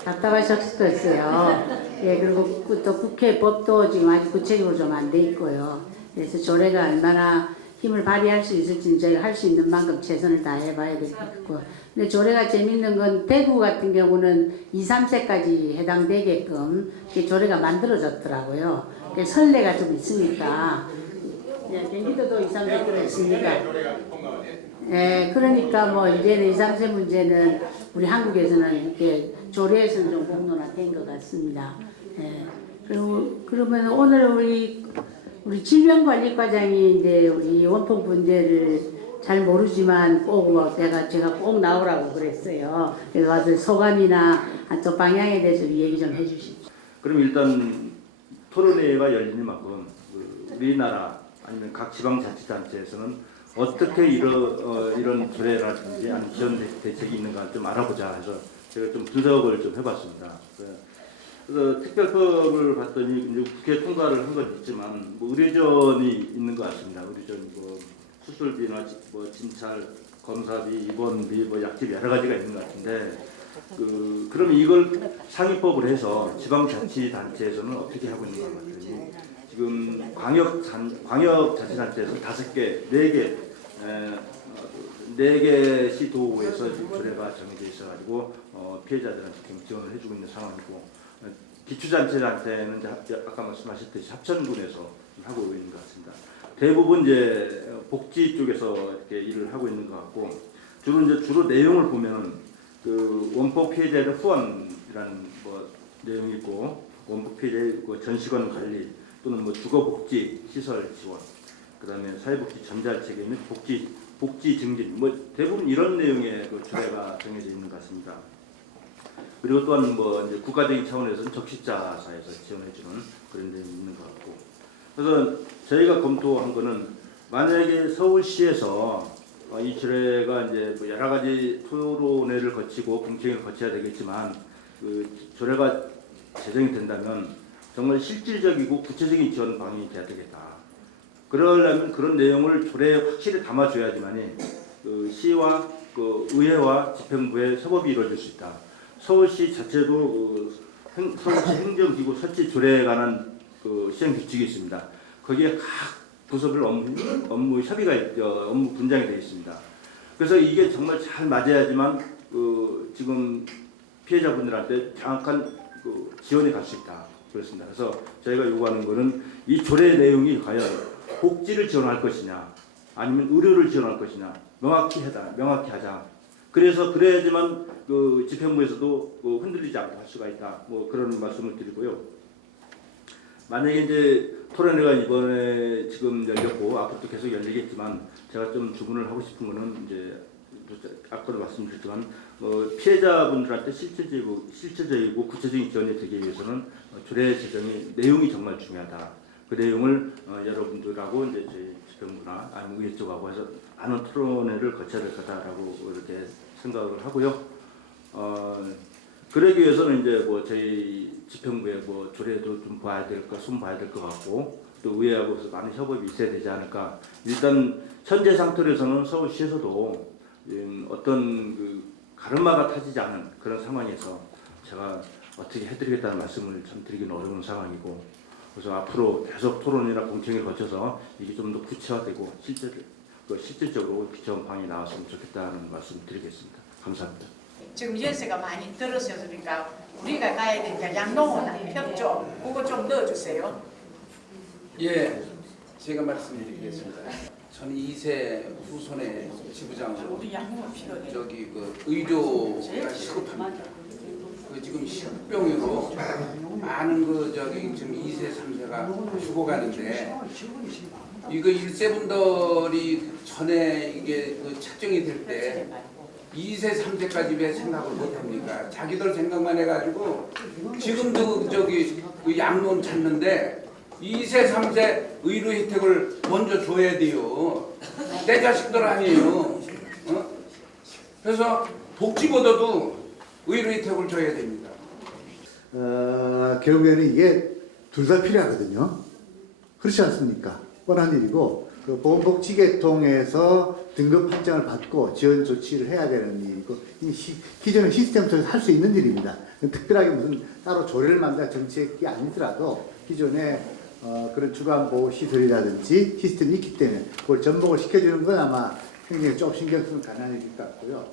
답답하셨겠어요. 예, 그리고 또 국회 법도 지금 아직 구체적으로 좀 안 돼 있고요. 그래서 조례가 얼마나 힘을 발휘할 수 있을지는 저희가 할 수 있는 만큼 최선을 다해봐야 되겠고. 근데 조례가 재밌는 건 대구 같은 경우는 2, 3세까지 해당되게끔 이렇게 조례가 만들어졌더라고요. 선례가 좀 있으니까. 예, 경기도도 2, 3세까지 있으니까. 예, 그러니까 뭐 이제는 2, 3세 문제는 우리 한국에서는 이렇게 조례에서는 좀 공론화된 것 같습니다. 예. 그리고 그러면 오늘 우리 질병관리과장이 이제 우리 원폭 문제를 잘 모르지만 꼭 제가 꼭 나오라고 그랬어요. 그래서 와서 소감이나 한쪽 방향에 대해서 얘기 좀 해주십시오. 그럼 일단 토론회가 열리는 만큼 우리나라 아니면 각 지방자치단체에서는 어떻게 이런 조례라든지 아니면 지원 대책이 있는가 좀 알아보자 해서 제가 좀 분석을 좀 해봤습니다. 그래서 특별법을 봤더니 이제 국회 통과를 한 건 있지만 뭐 의료전이 있는 것 같습니다. 의료전 뭐 수술비나 뭐 진찰, 검사비, 입원비, 뭐 약집 여러 가지가 있는 것 같은데 그럼 이걸 상위법을 해서 지방자치단체에서는 어떻게 하고 있는가 봤더니 지금 광역자치단체에서 5개, 4개 시도에서 조례가 정해져 있어가지고 피해자들한테 지금 지원을 해주고 있는 상황이고 기초자치단체는 아까 말씀하셨듯이 합천군에서 하고 있는 것 같습니다. 대부분 이제 복지 쪽에서 이렇게 일을 하고 있는 것 같고 주로 내용을 보면 그 원폭 피해자의 후원이라는 뭐 내용이 있고 원폭 피해자의 전시관 관리 또는 뭐 주거복지 시설 지원, 그다음에 사회복지 전달 체계 및 복지 증진 뭐 대부분 이런 내용의 그 조례가 정해져 있는 것 같습니다. 그리고 또한 뭐 이제 국가적인 차원에서는 적십자사에서 지원해주는 그런 내용이 있는 것 같고 그래서 저희가 검토한 거는 만약에 서울시에서 이 조례가 이제 뭐 여러 가지 토론회를 거치고 공청회를 거쳐야 되겠지만 그 조례가 제정이 된다면 정말 실질적이고 구체적인 지원 방향이 돼야 되겠다. 그러려면 그런 내용을 조례에 확실히 담아줘야지만이 그 시와 그 의회와 집행부의 협업이 이루어질 수 있다. 서울시 자체도 서울시 행정기구 설치 조례에 관한 그 시행 규칙이 있습니다. 거기에 각 부서별 업무 협의가 업무 분장이 되어 있습니다. 그래서 이게 정말 잘 맞아야지만 지금 피해자분들한테 정확한 지원이 갈 수 있다. 그렇습니다. 그래서 저희가 요구하는 것은 이 조례 내용이 과연 복지를 지원할 것이냐, 아니면 의료를 지원할 것이냐, 명확히 하자. 그래야지만 그 집행부에서도 흔들리지 않고 할 수가 있다. 뭐 그런 말씀을 드리고요. 만약에 이제 토론회가 이번에 지금 열렸고 앞으로도 계속 열리겠지만 제가 좀 주문을 하고 싶은 거는 이제 아까도 말씀드렸지만 피해자분들한테 실질적이고 구체적인 지원이 되기 위해서는 조례 제정의 내용이 정말 중요하다. 그 내용을 여러분들하고 이제 저희 집행부나 아니면 의회 쪽하고 해서 많은 토론회를 거쳐야 될 거다라고 이렇게 생각을 하고요. 그러기 위해서는 이제 뭐 저희 집행부의 뭐 조례도 좀 봐야 될 것 같고 또 의회하고서 많은 협업이 있어야 되지 않을까. 일단 현재 상태에서는 서울시에서도 어떤 그 가르마가 타지지 않은 그런 상황에서 제가 어떻게 해드리겠다는 말씀을 참 드리기는 어려운 상황이고 그래서 앞으로 계속 토론이나 공청회를 거쳐서 이게 좀 더 구체화되고 실질적으로 지원 방안이 나왔으면 좋겠다는 말씀 드리겠습니다. 감사합니다. 지금 연세가 많이 들으셨으니까 우리가 가야 되니까 양동원 협조 그거 좀 넣어주세요. 예, 제가 말씀드리겠습니다. 저는 2세 후손의 지부장으로 저기 그 의료가 시급합니다. 그 지금 식병으로 많은 그 저기 지금 2세, 3세가 죽어가는데 이거 1세분들이 전에 이게 그 책정이 될 때 2세, 3세까지 왜 생각을 못합니까? 자기들 생각만 해가지고 지금도 저기 그 양론 찾는데 2세, 3세 의료 혜택을 먼저 줘야 돼요. 내 자식들 아니에요. 그래서 복지보다도 의료 혜택을 줘야 됩니다. 결국에는 이게 둘 다 필요하거든요. 그렇지 않습니까? 뻔한 일이고 그 보건복지계통에서 등급 판정을 받고 지원 조치를 해야 되는 일이고 기존의 시스템 속에서 할 수 있는 일입니다. 특별하게 무슨 따로 조례를 만든 정책이 아니더라도 기존에 그런 주간보호 시설이라든지 시스템이 있기 때문에 그걸 전복을 시켜주는 건 아마 굉장히 좀 신경 쓰면 가능한 일일 것 같고요.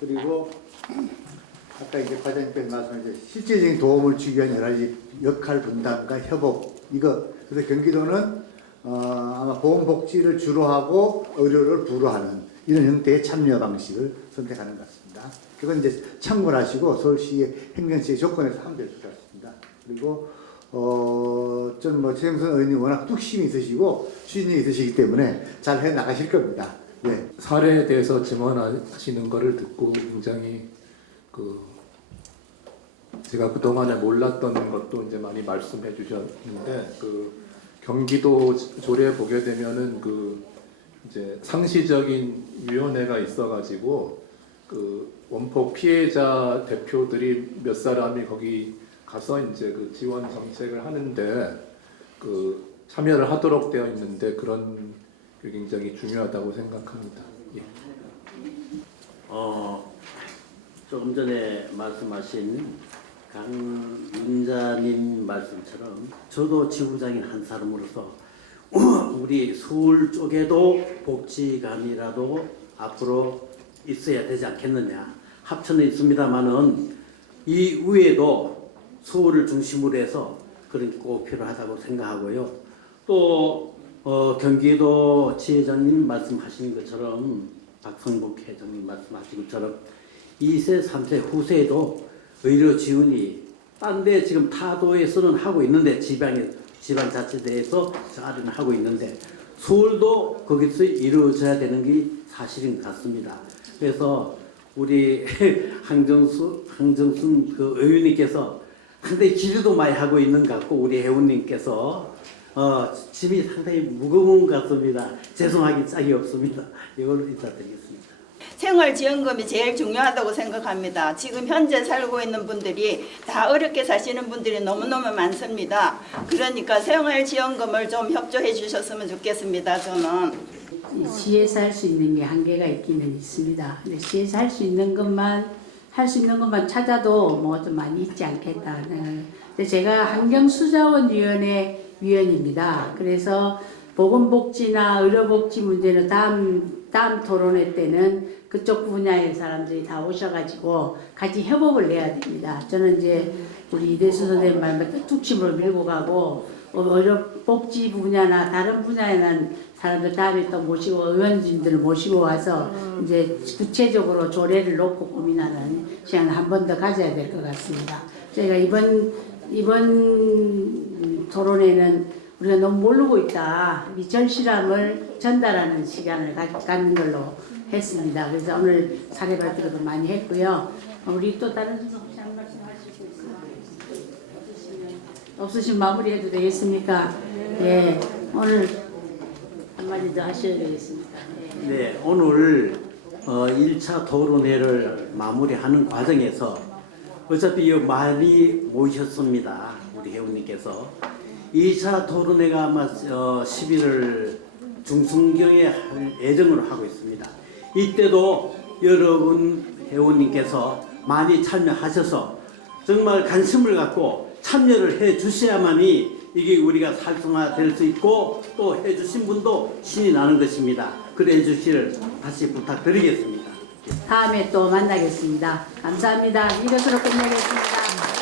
그리고 아까 이제 과장님께서 말씀하신 실질적인 도움을 주기 위한 여러 가지 역할 분담과 협업 이거 그래서 경기도는 아마 보건복지를 주로 하고 의료를 부로 하는 이런 형태의 참여 방식을 선택하는 것 같습니다. 그건 이제 참고를 하시고 서울시의 행정시의 조건에서 하면 될 것 같습니다. 그리고 좀 최영선 의원님 워낙 뚝심이 있으시고 추진력이 있으시기 때문에 잘 해 나가실 겁니다. 네. 사례에 대해서 증언하시는 거를 듣고 굉장히 제가 그동안에 몰랐던 것도 이제 많이 말씀해 주셨는데 경기도 조례 보게 되면은 이제 상시적인 위원회가 있어가지고 원폭 피해자 대표들이 몇 사람이 거기 가서 이제 지원 정책을 하는데 참여를 하도록 되어 있는데 그런 게 굉장히 중요하다고 생각합니다. 예. 조금 전에 말씀하신 강윤자님 말씀처럼 저도 지구장인 한 사람으로서 우리 서울 쪽에도 복지관이라도 앞으로 있어야 되지 않겠느냐. 합천에 있습니다만은 이 위에도 서울을 중심으로 해서 그런 게 꼭 필요하다고 생각하고요. 또 경기도 지회장님 말씀하신 것처럼 박성복 회장님 말씀하신 것처럼 2세, 3세 후세에도 의료 지원이 딴 데 지금 타도에서는 하고 있는데 지방자치대에서 저아리는 하고 있는데 서울도 거기서 이루어져야 되는 게 사실인 것 같습니다. 그래서 우리 황정순 의원님께서 상당히 기대도 많이 하고 있는 것 같고 우리 회원님께서 짐이 상당히 무거운 것 같습니다. 죄송하기 짝이 없습니다. 이걸로 인사드리겠습니다. 생활지원금이 제일 중요하다고 생각합니다. 지금 현재 살고 있는 분들이 다 어렵게 사시는 분들이 너무너무 많습니다. 그러니까 생활지원금을 좀 협조해 주셨으면 좋겠습니다. 저는. 시에서 할 수 있는 게 한계가 있기는 있습니다. 근데 시에서 할 수 있는 것만 찾아도 뭐 좀 많이 있지 않겠다. 근데 제가 환경수자원위원회 위원입니다. 그래서 보건복지나 의료복지 문제는 다음 토론회 때는 그쪽 분야의 사람들이 다 오셔가지고 같이 협업을 내야 됩니다. 저는 이제 우리 이대수 선생님 말만 뚝심으로 밀고 가고 의료복지 분야나 다른 분야에는 사람들 다음에 또 모시고 의원님들을 모시고 와서 이제 구체적으로 조례를 놓고 고민하는 시간을 한 번 더 가져야 될 것 같습니다. 저희가 이번 토론회는 우리가 너무 모르고 있다. 이 절실함을 전달하는 시간을 갖는 걸로 했습니다. 그래서 오늘 사례 발표도 많이 했고요. 우리 또 다른 혹시 한 말씀 하실 수 있으면 없으시면 마무리해도 되겠습니까? 예, 오늘 한마디 더 하셔야 되겠습니다. 예. 네, 오늘 1차 토론회를 마무리하는 과정에서 어차피 많이 모이셨습니다. 우리 회원님께서 2차 토론회가 아마 11월 중순경에 할 예정으로 하고 있습니다. 이때도 여러분 회원님께서 많이 참여하셔서 정말 관심을 갖고 참여를 해 주셔야만이 이게 우리가 활성화될 수 있고 또 해주신 분도 신이 나는 것입니다. 그래 해주시를 다시 부탁드리겠습니다. 다음에 또 만나겠습니다. 감사합니다. 이것으로 끝내겠습니다.